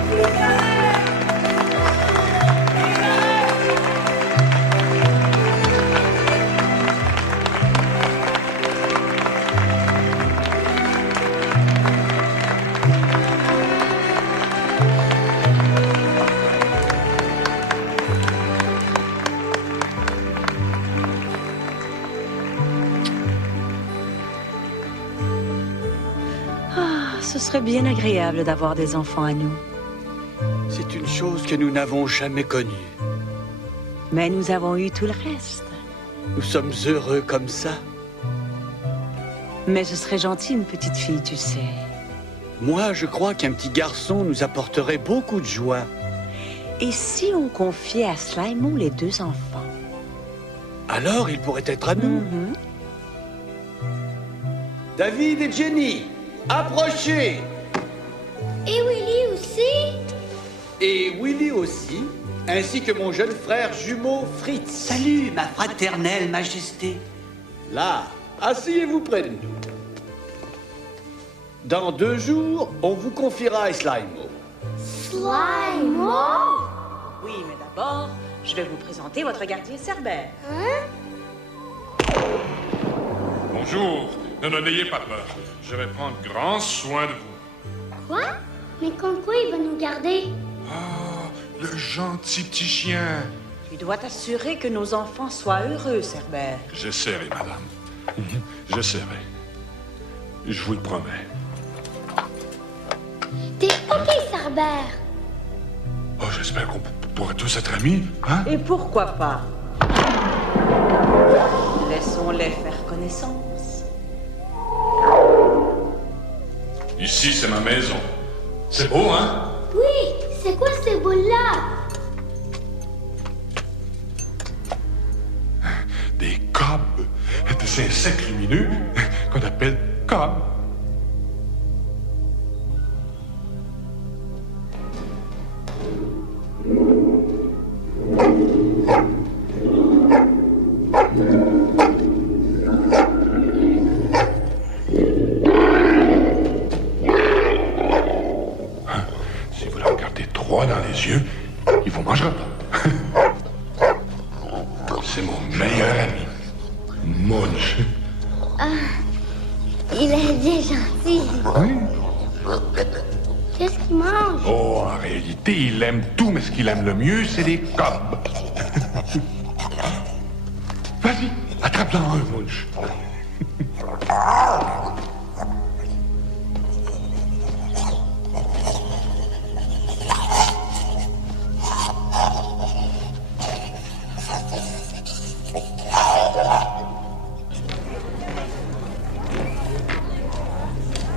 Vive la reine! Vive la reine! Ah, ce serait bien agréable d'avoir des enfants à nous. C'est une chose que nous n'avons jamais connue. Mais nous avons eu tout le reste. Nous sommes heureux comme ça. Mais ce serait gentil, une petite fille, tu sais. Moi, je crois qu'un petit garçon nous apporterait beaucoup de joie. Et si on confiait à Slimeo les 2 enfants? Alors, il pourrait être à nous. David et Jenny, approchez! Et Willy aussi? Et Willy aussi, ainsi que mon jeune frère jumeau Fritz. Salut, ma fraternelle majesté. Là, asseyez-vous près de nous. Dans 2 jours, on vous confiera à Slimeo. Slimeo? Oui, mais d'abord, je vais vous présenter votre gardien Cerbère. Bonjour. Ne n'ayez pas peur. Je vais prendre grand soin de vous. Quoi? Mais comme quoi il va nous garder? Ah, le gentil petit chien. Tu dois t'assurer que nos enfants soient heureux, Cerbère. J'essaierai, madame. J'essaierai. Je vous le promets. T'es OK, Cerbère? Oh, j'espère qu'on pourra tous être amis, hein? Et pourquoi pas? Laissons-les faire connaissance. Ici, c'est ma maison. C'est beau, hein? Oui, c'est quoi ces boules-là? Des cobs. Des insectes lumineux qu'on appelle cobs. Si vous leur regardez droit dans les yeux, ils vous mangeront pas. C'est mon meilleur ami. Munch. Ah, il est bien gentil. Oui. Qu'est-ce qu'il mange? Oh, en réalité, il aime tout, mais ce qu'il aime le mieux, c'est les cobs. Vas-y, attrape-en un, Munch.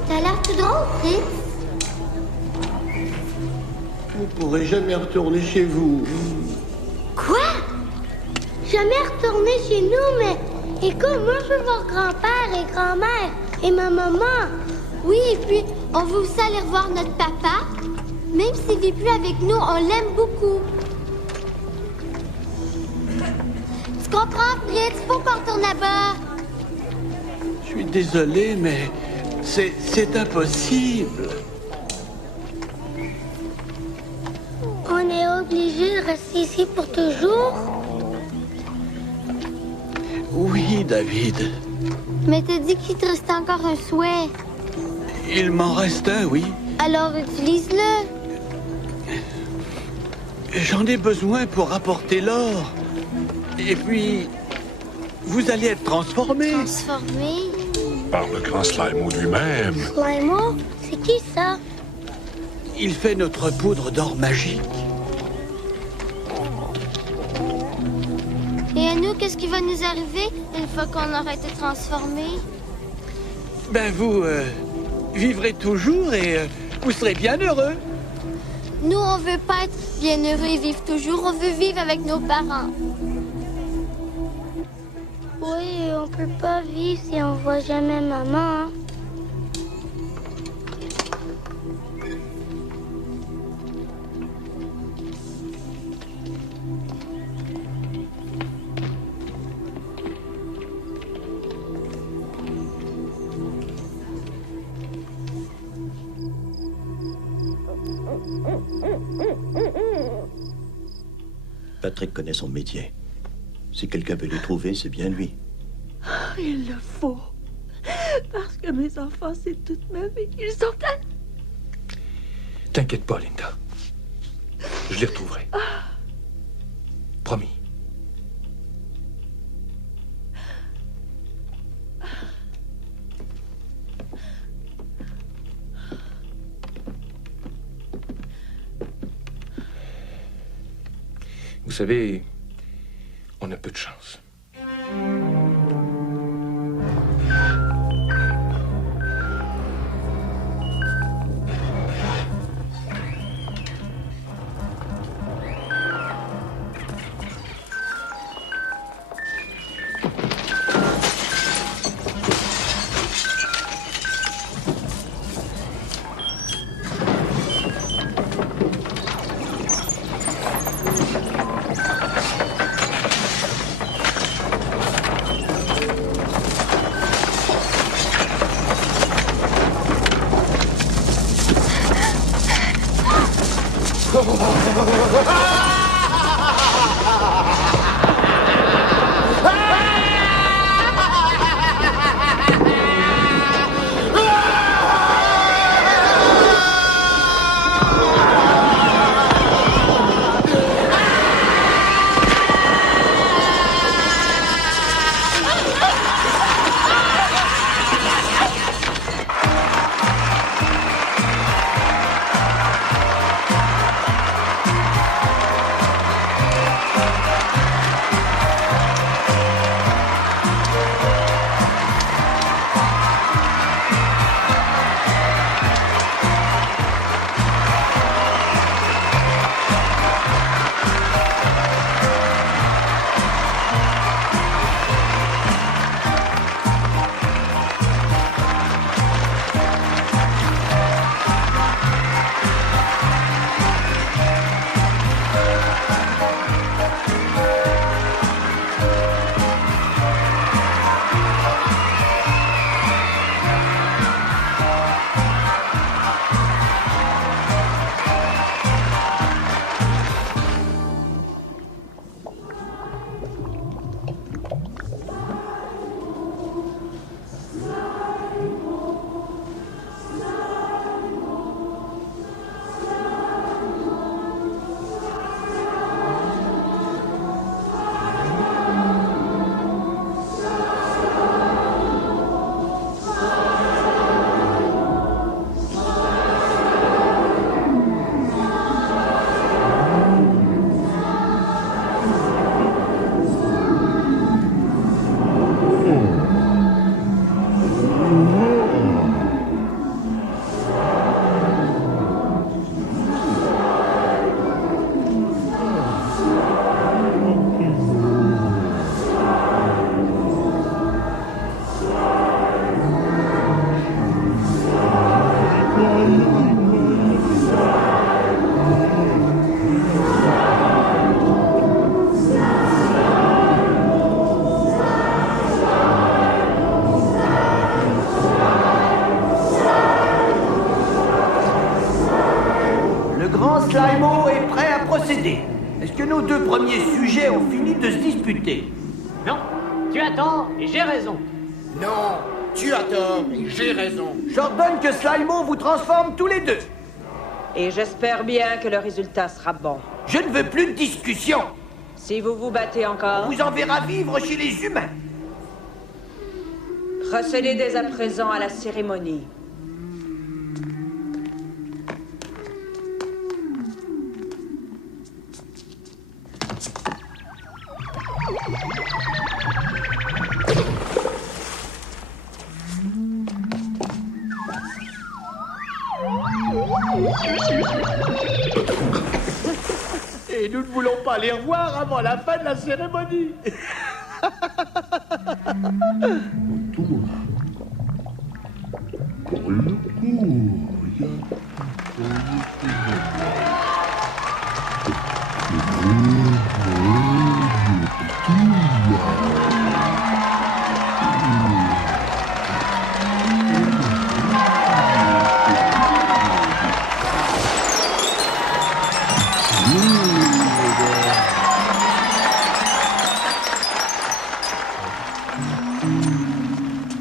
T'as l'air tout drôle, Fritz. Vous pourrez jamais retourner chez vous. Quoi? Jamais retourner chez nous, mais écoute, moi je veux voir grand-père et grand-mère et ma maman. Oui, et puis on veut aussi aller revoir notre papa. Même s'il vit plus avec nous, on l'aime beaucoup. Tu comprends, Fritz? Faut qu'on retourne là-bas. Je suis désolé, mais c'est impossible. On est obligé de rester ici pour toujours? Oui, David. Mais t'as dit qu'il te restait encore un souhait. Il m'en reste un, oui. Alors utilise-le. J'en ai besoin pour rapporter l'or. Et puis, vous allez être transformé. Transformé? Par le grand Slimeo lui-même. Slimeo? C'est qui ça? Il fait notre poudre d'or magique. Et à nous, qu'est-ce qui va nous arriver une fois qu'on aura été transformés? Ben, vous vivrez toujours et vous serez bien heureux. Nous, on veut pas être bien heureux et vivre toujours. On veut vivre avec nos parents. Oui, on peut pas vivre si on voit jamais maman. Patrick connaît son métier. Si quelqu'un peut les trouver, c'est bien lui. Il le faut. Parce que mes enfants, c'est toute ma vie. Ils sont à... T'inquiète pas, Linda. Je les retrouverai. Promis. Vous savez, on a peu de chance. Slimeau est prêt à procéder. Est-ce que nos deux premiers sujets ont fini de se disputer? Non, tu as tort et j'ai raison. Non, tu as tort et j'ai raison. J'ordonne que Slimeau vous transforme tous les deux. Et j'espère bien que le résultat sera bon. Je ne veux plus de discussion. Si vous vous battez encore... On vous enverra vivre chez les humains. Procédez dès à présent à la cérémonie. Et nous ne voulons pas les revoir avant la fin de la cérémonie.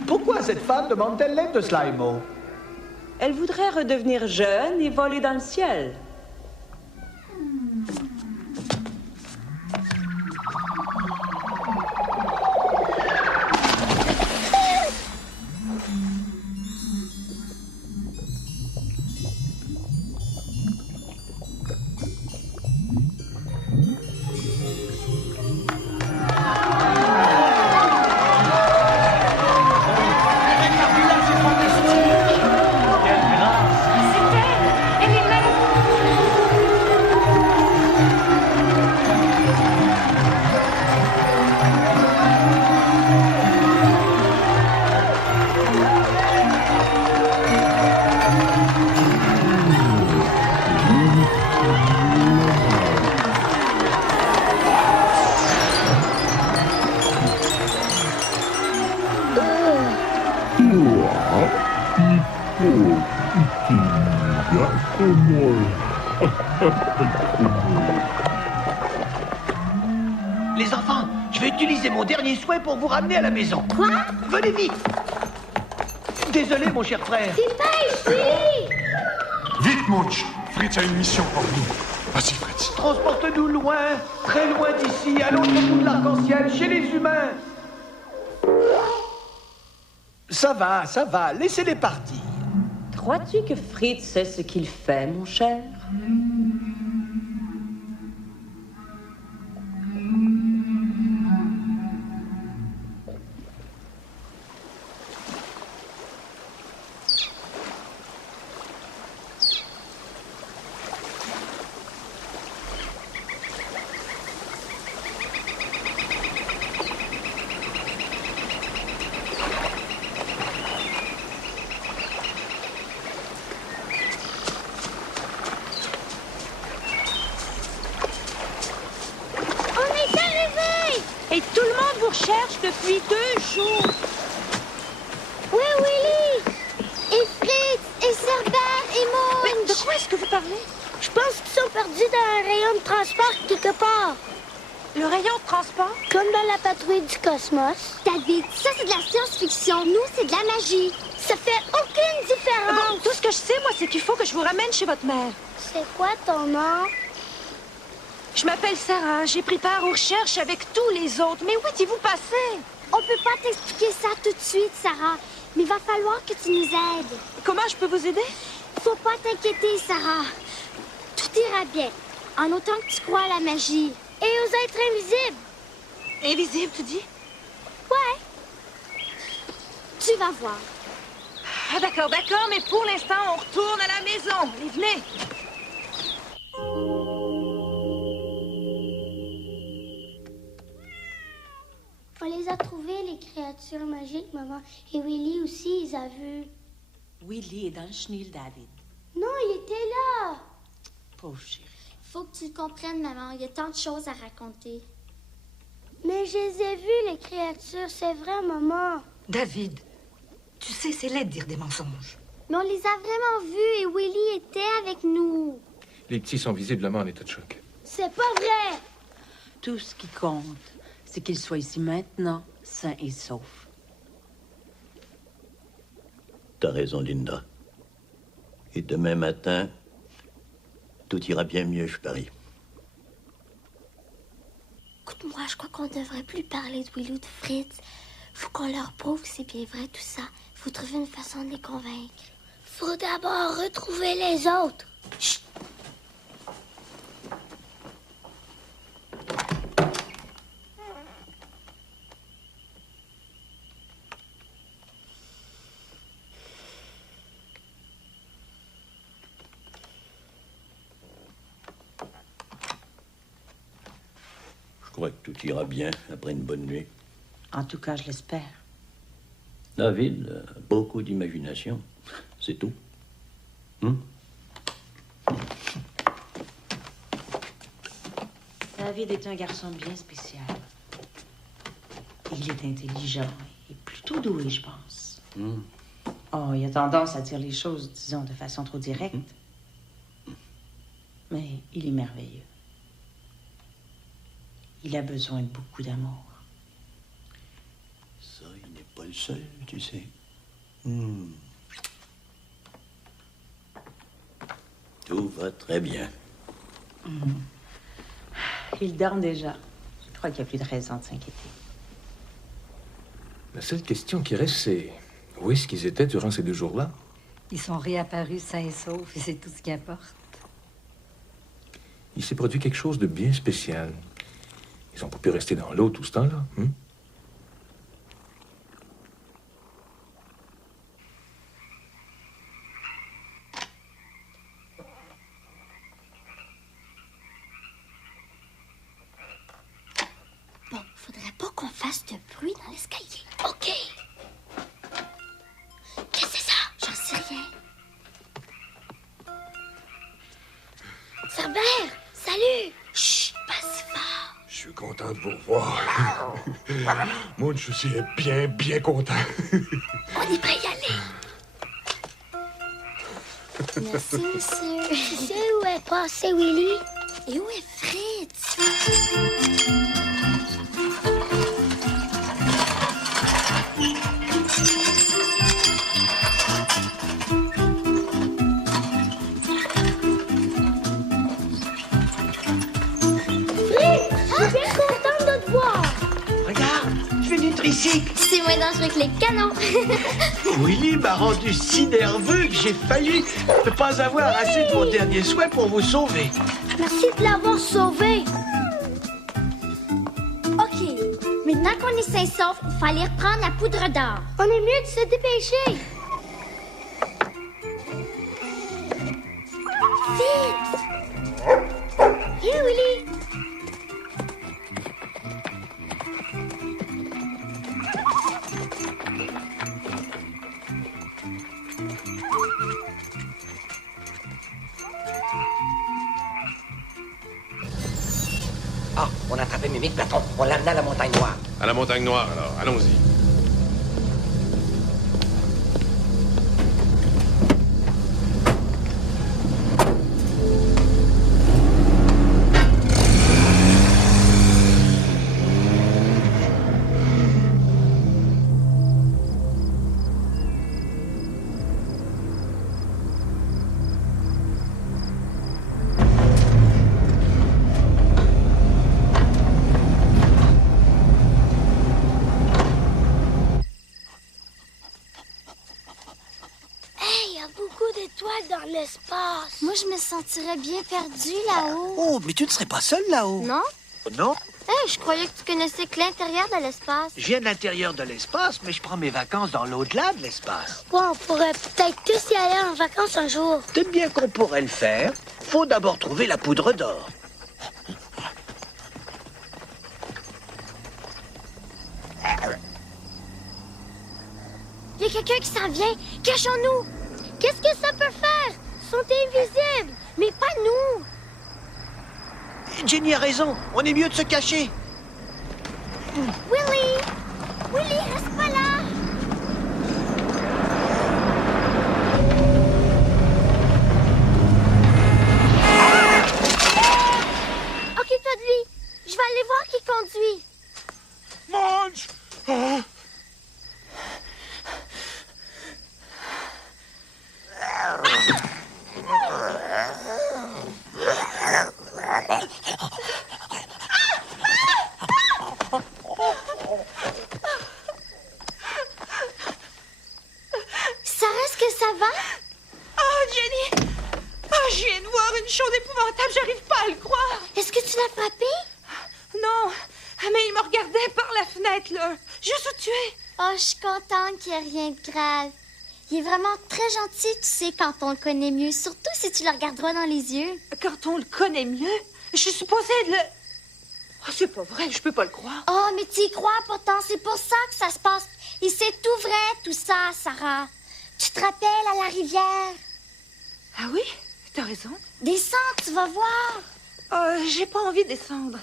Pourquoi cette femme demande-t-elle l'aide de Slimeau? Elle voudrait redevenir jeune et voler dans le ciel. Les enfants, je vais utiliser mon dernier souhait pour vous ramener à la maison. Quoi? Venez vite. Désolé, mon cher frère. Dépêche, Willy! Vite, Munch! Fritz a une mission pour nous. Vas-y, Fritz. Transporte-nous loin, très loin d'ici, à l'autre bout de l'arc-en-ciel, chez les humains. Ça va, laissez-les partir. Crois-tu que Fritz sait ce qu'il fait, mon cher? Et tout le monde vous recherche depuis 2 jours. Oui, Willy! Et Fritz, et Cerbère, et Maud! Mais de quoi est-ce que vous parlez? Je pense qu'ils sont perdus dans un rayon de transport quelque part. Le rayon de transport? Comme dans la patrouille du cosmos. David, ça c'est de la science-fiction. Nous, c'est de la magie. Ça fait aucune différence. Bon, tout ce que je sais, moi, c'est qu'il faut que je vous ramène chez votre mère. C'est quoi ton nom? Je m'appelle Sarah. J'ai pris part aux recherches avec tous les autres. Mais où étiez-vous passé? On peut pas t'expliquer ça tout de suite, Sarah. Mais il va falloir que tu nous aides. Comment je peux vous aider? Faut pas t'inquiéter, Sarah. Tout ira bien. En autant que tu crois à la magie. Et aux êtres invisibles. Invisibles, tu dis? Ouais. Tu vas voir. Ah, d'accord, mais pour l'instant, on retourne à la maison. Allez, venez. On les a trouvés, les créatures magiques, maman. Et Willy aussi, ils a vu. Willy est dans le chenil, David. Non, il était là. Pauvre chérie. Faut que tu le comprennes, maman. Il y a tant de choses à raconter. Mais je les ai vus, les créatures. C'est vrai, maman. David, tu sais, c'est laid de dire des mensonges. Mais on les a vraiment vus et Willy était avec nous. Les petits sont visiblement en état de choc. C'est pas vrai. Tout ce qui compte, c'est qu'ils soient ici maintenant, sains et saufs. T'as raison, Linda. Et demain matin, tout ira bien mieux, je parie. Écoute-moi, je crois qu'on devrait plus parler de Willy ou de Fritz. Faut qu'on leur prouve que c'est bien vrai tout ça. Faut trouver une façon de les convaincre. Faut d'abord retrouver les autres. Chut! Je crois que tout ira bien après une bonne nuit. En tout cas, je l'espère. David a beaucoup d'imagination. C'est tout. David est un garçon bien spécial. Il est intelligent et plutôt doué, je pense. Oh, il a tendance à dire les choses, disons, de façon trop directe. Mais il est merveilleux. Il a besoin de beaucoup d'amour. Ça, il seul, tu sais. Tout va très bien. Ils dorment déjà. Je crois qu'il n'y a plus de raison de s'inquiéter. La seule question qui reste, c'est où est-ce qu'ils étaient durant ces 2 jours-là? Ils sont réapparus sains et saufs, et c'est tout ce qui importe. Il s'est produit quelque chose de bien spécial. Ils n'ont pas pu rester dans l'eau tout ce temps-là. Bon, faudrait pas qu'on fasse de bruit dans l'escalier. OK. Qu'est-ce que c'est ça? J'en sais rien. Cerbère, salut! Chut, pas si fort. Je suis content de vous revoir. Moi, je suis bien content. On est prêt à y aller. Merci, monsieur. Tu sais où est passé Willy? Et où est Fritz? Je suis bien contente de te voir. Regarde, je fais du tricycle. C'est moins dangereux que les canons. Willy m'a rendu si nerveux que j'ai failli ne pas avoir assez de mon dernier souhait pour vous sauver. Merci de l'avoir sauvé. OK. Maintenant qu'on est sains et saufs, il faut aller reprendre la poudre d'or. On est mieux de se dépêcher. Vite! Viens, Willy. Ah, on a attrapé Mimic Platon. On l'a amené à la Montagne Noire. À la Montagne Noire, alors. Allons-y. Dans l'espace. Moi, je me sentirais bien perdue là-haut. Oh, mais tu ne serais pas seul là-haut. Non? Non? Je croyais que tu connaissais que l'intérieur de l'espace. Je viens de l'intérieur de l'espace, mais je prends mes vacances dans l'au-delà de l'espace. Ouais, on pourrait peut-être tous y aller en vacances un jour. Peut-être bien qu'on pourrait le faire. Faut d'abord trouver la poudre d'or. Il y a quelqu'un qui s'en vient. Cachons-nous. Qu'est-ce que ça peut faire? Ils sont invisibles, mais pas nous. Jenny a raison. On est mieux de se cacher. Willy! Willy, reste pas là! Occupe-toi de lui. Je vais aller voir qui conduit. Mange! Ah! Sarah, est-ce que ça va? Oh, Jenny! Oh, je viens de voir une chose épouvantable, j'arrive pas à le croire. Est-ce que tu l'as frappé? Non, mais il me regardait par la fenêtre, là. Juste où tu es. Oh, je suis contente qu'il n'y ait rien de grave. Il est vraiment très gentil, tu sais, quand on le connaît mieux. Surtout si tu le regardes droit dans les yeux. Quand on le connaît mieux? Je suis supposée de le... Oh, c'est pas vrai, je peux pas le croire. Oh, mais tu y crois pourtant, c'est pour ça que ça se passe. Et c'est tout vrai, tout ça, Sarah. Tu te rappelles à la rivière? Ah oui? T'as raison. Descends, tu vas voir. J'ai pas envie de descendre.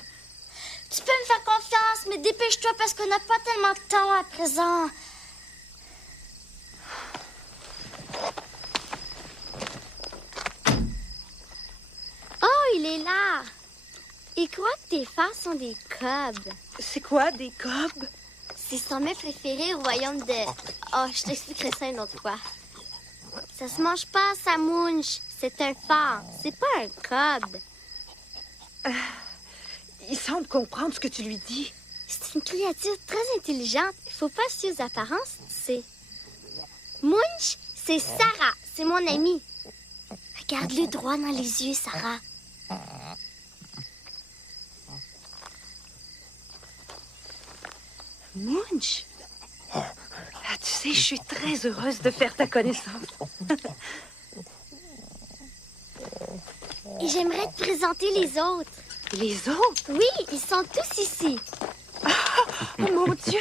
Tu peux me faire confiance, mais dépêche-toi parce qu'on n'a pas tellement de temps à présent. Oh, il est là. Il croit que tes frères sont des cobs. C'est quoi, des cobs? C'est son mets préféré au royaume de... Oh, je t'expliquerai ça une autre fois. Ça se mange pas, ça mouche. C'est un phare. C'est pas un cob. Il semble comprendre ce que tu lui dis. C'est une créature très intelligente. Il faut pas se fier aux apparences, tu sais. Munch, c'est Sarah. C'est mon amie. Regarde-le droit dans les yeux, Sarah. Munch. Ah, tu sais, je suis très heureuse de faire ta connaissance. Et j'aimerais te présenter les autres. Les autres? Oui, ils sont tous ici. Oh mon Dieu!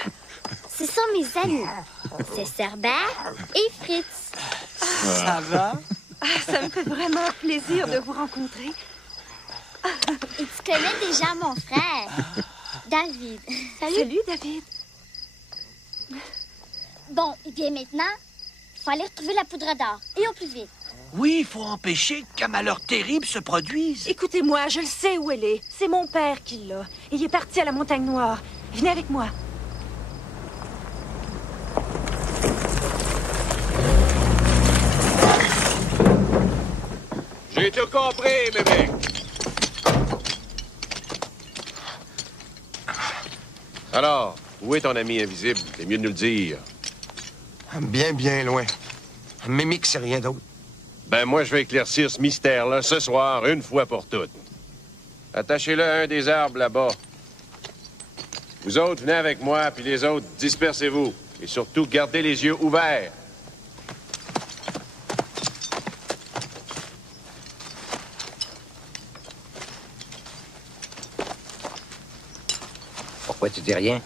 Ce sont mes amis. C'est Cerbère et Fritz. Ça va? Ça me fait vraiment plaisir de vous rencontrer. Et tu connais déjà mon frère, David. Salut, David. Bon, et bien maintenant, il faut aller retrouver la poudre d'or. Et au plus vite. Oui, il faut empêcher qu'un malheur terrible se produise. Écoutez-moi, je le sais où elle est. C'est mon père qui l'a. Il est parti à la Montagne Noire. Venez avec moi. J'ai tout compris, bébé. Alors, où est ton ami invisible? C'est mieux de nous le dire. Bien, bien loin. Mimique, c'est rien d'autre. Ben, moi, je vais éclaircir ce mystère-là ce soir, une fois pour toutes. Attachez-le à un des arbres là-bas. Vous autres, venez avec moi, puis les autres, dispersez-vous. Et surtout, gardez les yeux ouverts. Pourquoi tu dis rien?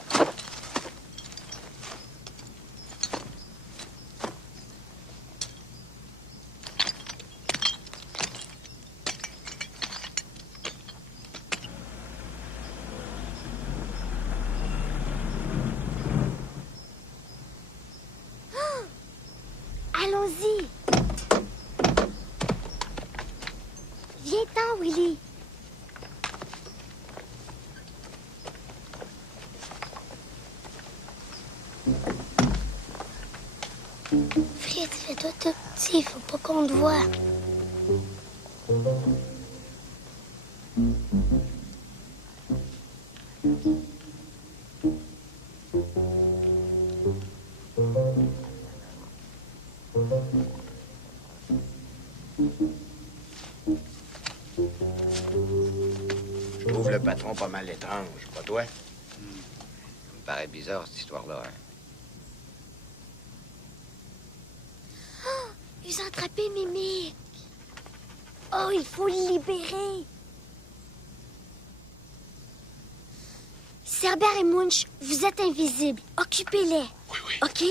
Allons-y. Viens-t'en, Willy. Fritz, fais-toi tout petit, faut pas qu'on te voie. Je trouve le patron pas mal étrange, pas toi? Ça me paraît bizarre, cette histoire-là. Hein? Ils ont attrapé Mimic. Oh, il faut le libérer. Cerbère et Munch, vous êtes invisibles. Occupez-les. Oui, oui. OK?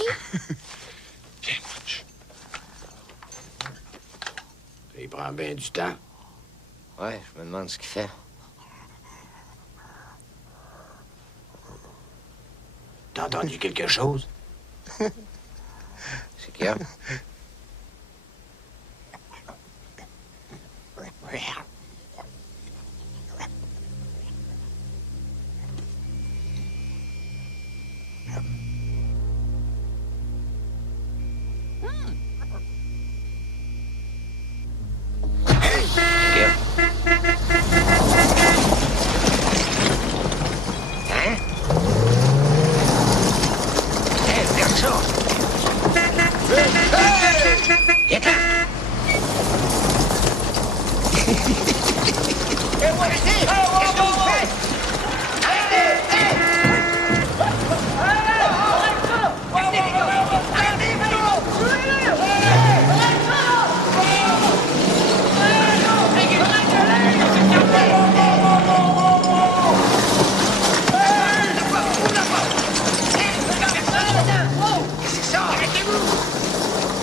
Viens, Munch. Il prend bien du temps. Ouais, je me demande ce qu'il fait. T'as entendu quelque chose? C'est qu'il y a?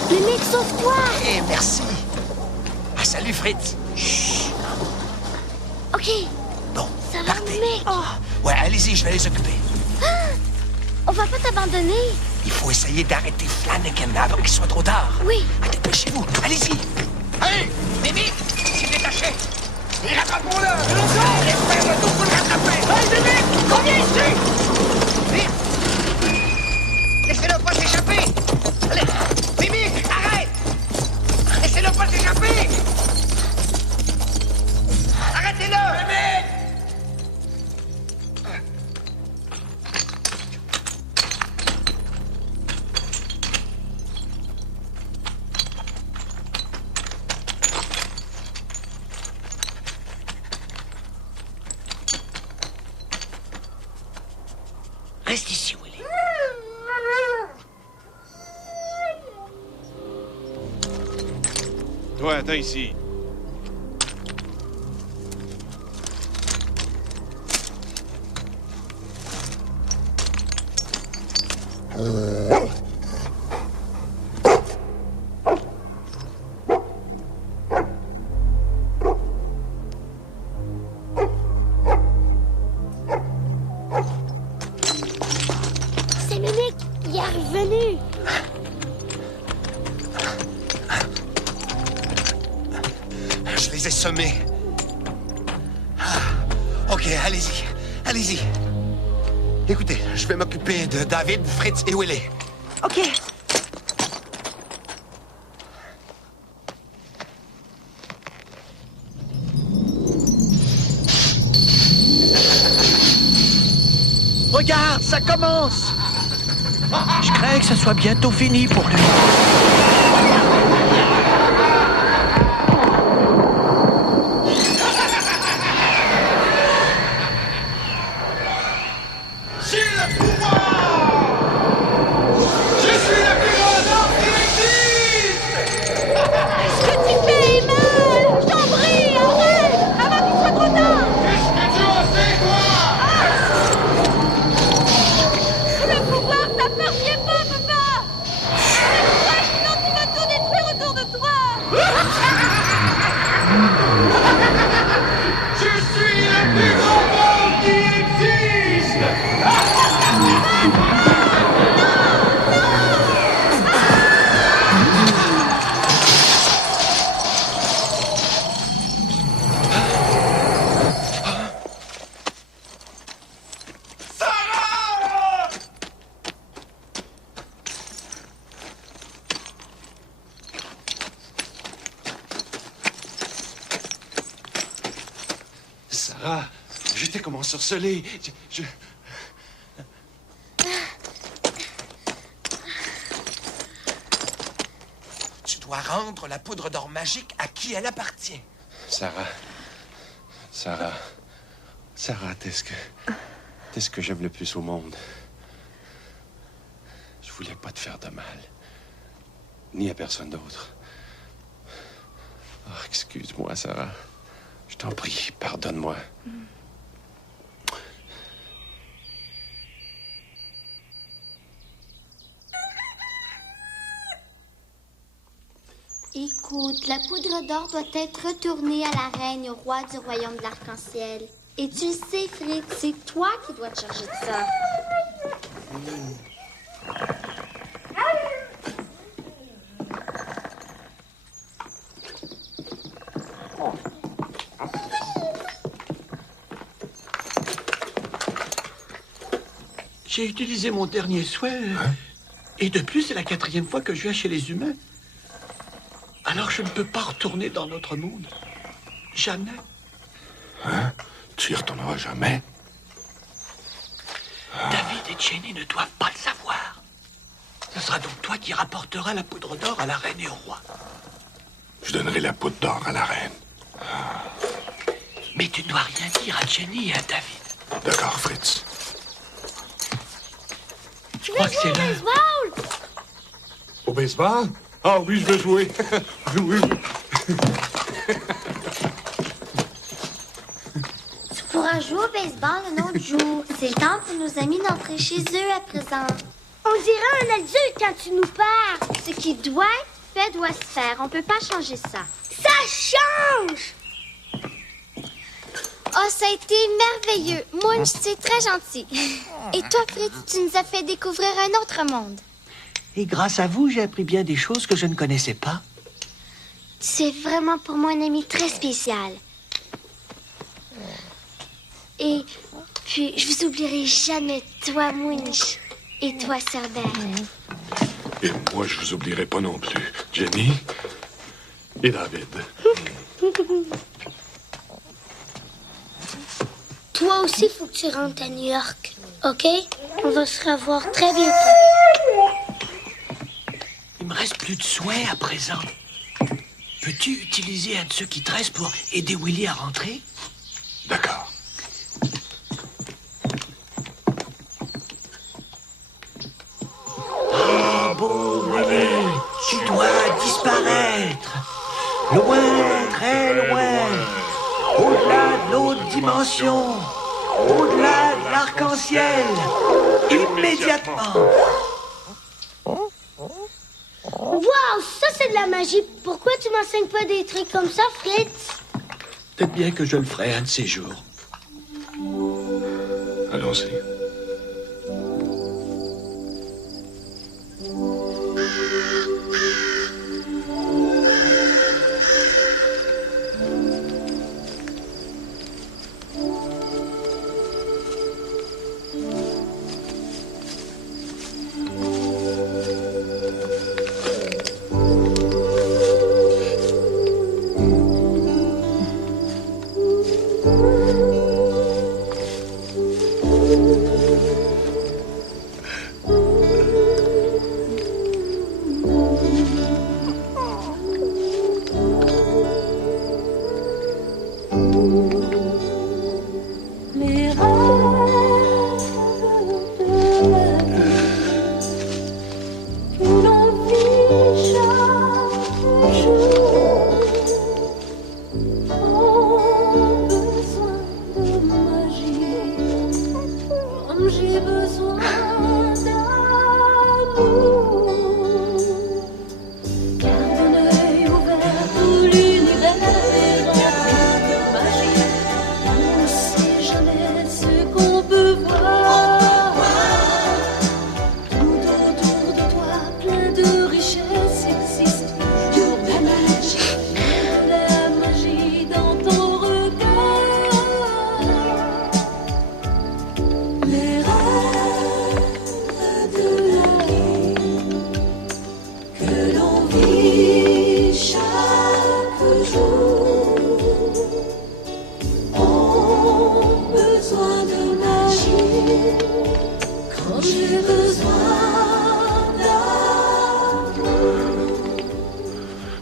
Mimic, sauve-toi! Eh, merci. Ah, salut, Fritz. Chut. OK. Bon, Ça va, Mimic? Ouais, allez-y, je vais les occuper. On va pas t'abandonner. Il faut essayer d'arrêter Flanagan avant qu'il soit trop tard. Oui. Ah, dépêchez-vous, allez-y. Hey! Mimic! C'est détaché! Et rattrapons-le! J'espère le tout pour le rattraper! Hey, Mimic! Reviens ici! Vite! Laissez-le pas s'échapper! Allez, Mimic, arrête! Laissez-le pas s'échapper! Arrêtez-le! Mimic! Reste ici, Willy. Toi, attends ici. C'est Mimic, il est revenu. Je les ai semés. Ok, allez-y. Allez-y. Écoutez, je vais m'occuper de David, Fritz et Willy. OK. Regarde, ça commence! Je crains que ça soit bientôt fini pour lui. J'ai le pouvoir! Je suis le plus grand homme qui existe! Qu'est-ce que tu fais, Emma? Je t'en prie, arrête! Avant qu'il soit trop tard! Qu'est-ce que tu en sais, toi? Le pouvoir t'appartient pas, papa! Arrête, sinon tu vas tout détruire autour de toi! Je suis le plus grand homme qui existe! Sarah, j'étais comme ensorcelé. Tu dois rendre la poudre d'or magique à qui elle appartient. Sarah, t'es ce que j'aime le plus au monde. Je voulais pas te faire de mal. Ni à personne d'autre. Oh, excuse-moi, Sarah. Je t'en prie, pardonne-moi. Écoute, la poudre d'or doit être retournée à la reine et au roi du royaume de l'arc-en-ciel. Et tu le sais, Fritz, c'est toi qui dois te charger de ça. J'ai utilisé mon dernier souhait. Et de plus, c'est la 4e fois que je viens chez les humains. Alors je ne peux pas retourner dans notre monde. Jamais. Hein? Tu y retourneras jamais? David et Jenny ne doivent pas le savoir. Ce sera donc toi qui rapporteras la poudre d'or à la reine et au roi. Je donnerai la poudre d'or à la reine. Mais tu ne dois rien dire à Jenny et à David. D'accord, Fritz. Je crois que c'est l'heure. Baseball! Au baseball? Ah oui, je vais jouer. Oui. Tu pourras jouer au baseball un autre jour. C'est le temps pour nos amis d'entrer chez eux à présent. On dirait un adulte quand tu nous parles. Ce qui doit être fait doit se faire. On peut pas changer ça. Ça change! Oh, ça a été merveilleux. Moi, c'est très gentil. Et toi, Fritz, tu nous as fait découvrir un autre monde. Et grâce à vous, j'ai appris bien des choses que je ne connaissais pas. C'est vraiment pour moi un ami très spécial. Et puis, je vous oublierai jamais, toi, Munch. Et toi, Cerbère? Et moi, je vous oublierai pas non plus. Jenny et David. Toi aussi, faut que tu rentres à New York, OK? On va se revoir très bientôt. Il me reste plus de soins à présent. Peux-tu utiliser un de ceux qui tressent pour aider Willy à rentrer? D'accord. Ah bon, Willy, tu dois disparaître. Loin, très loin. Au-delà de l'autre dimension. Au-delà de l'arc-en-ciel. Immédiatement. Wow, ça c'est de la magie. Pourquoi tu m'enseignes pas des trucs comme ça, Fritz? Peut-être bien que je le ferai un de ces jours. Allons-y.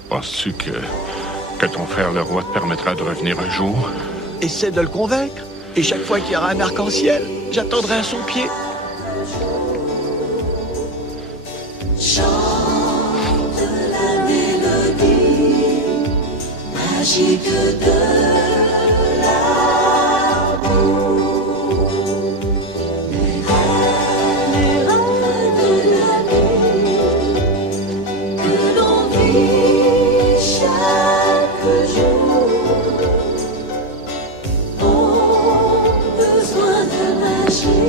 Penses-tu que ton frère le roi te permettra de revenir un jour? Essaie de le convaincre. Et chaque fois qu'il y aura un arc-en-ciel, j'attendrai à son pied. Chante la mélodie magique de l'amour. Les rêves de la vie que l'on vit chaque jour ont besoin de magie.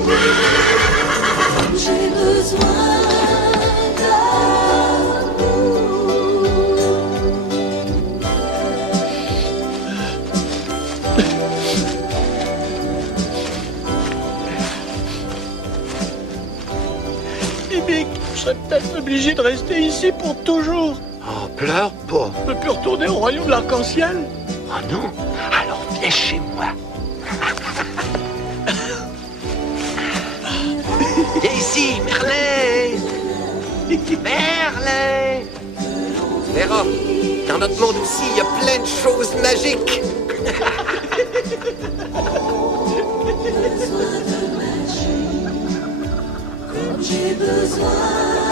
J'ai besoin Je serais peut-être obligé de rester ici pour toujours. Oh, pleure pas. Je peux plus retourner au royaume de l'arc-en-ciel. Oh non? Alors viens chez moi. Viens ici, Merlin. Merlin. Tu verras, dans notre monde aussi, il y a plein de choses magiques. J'ai besoin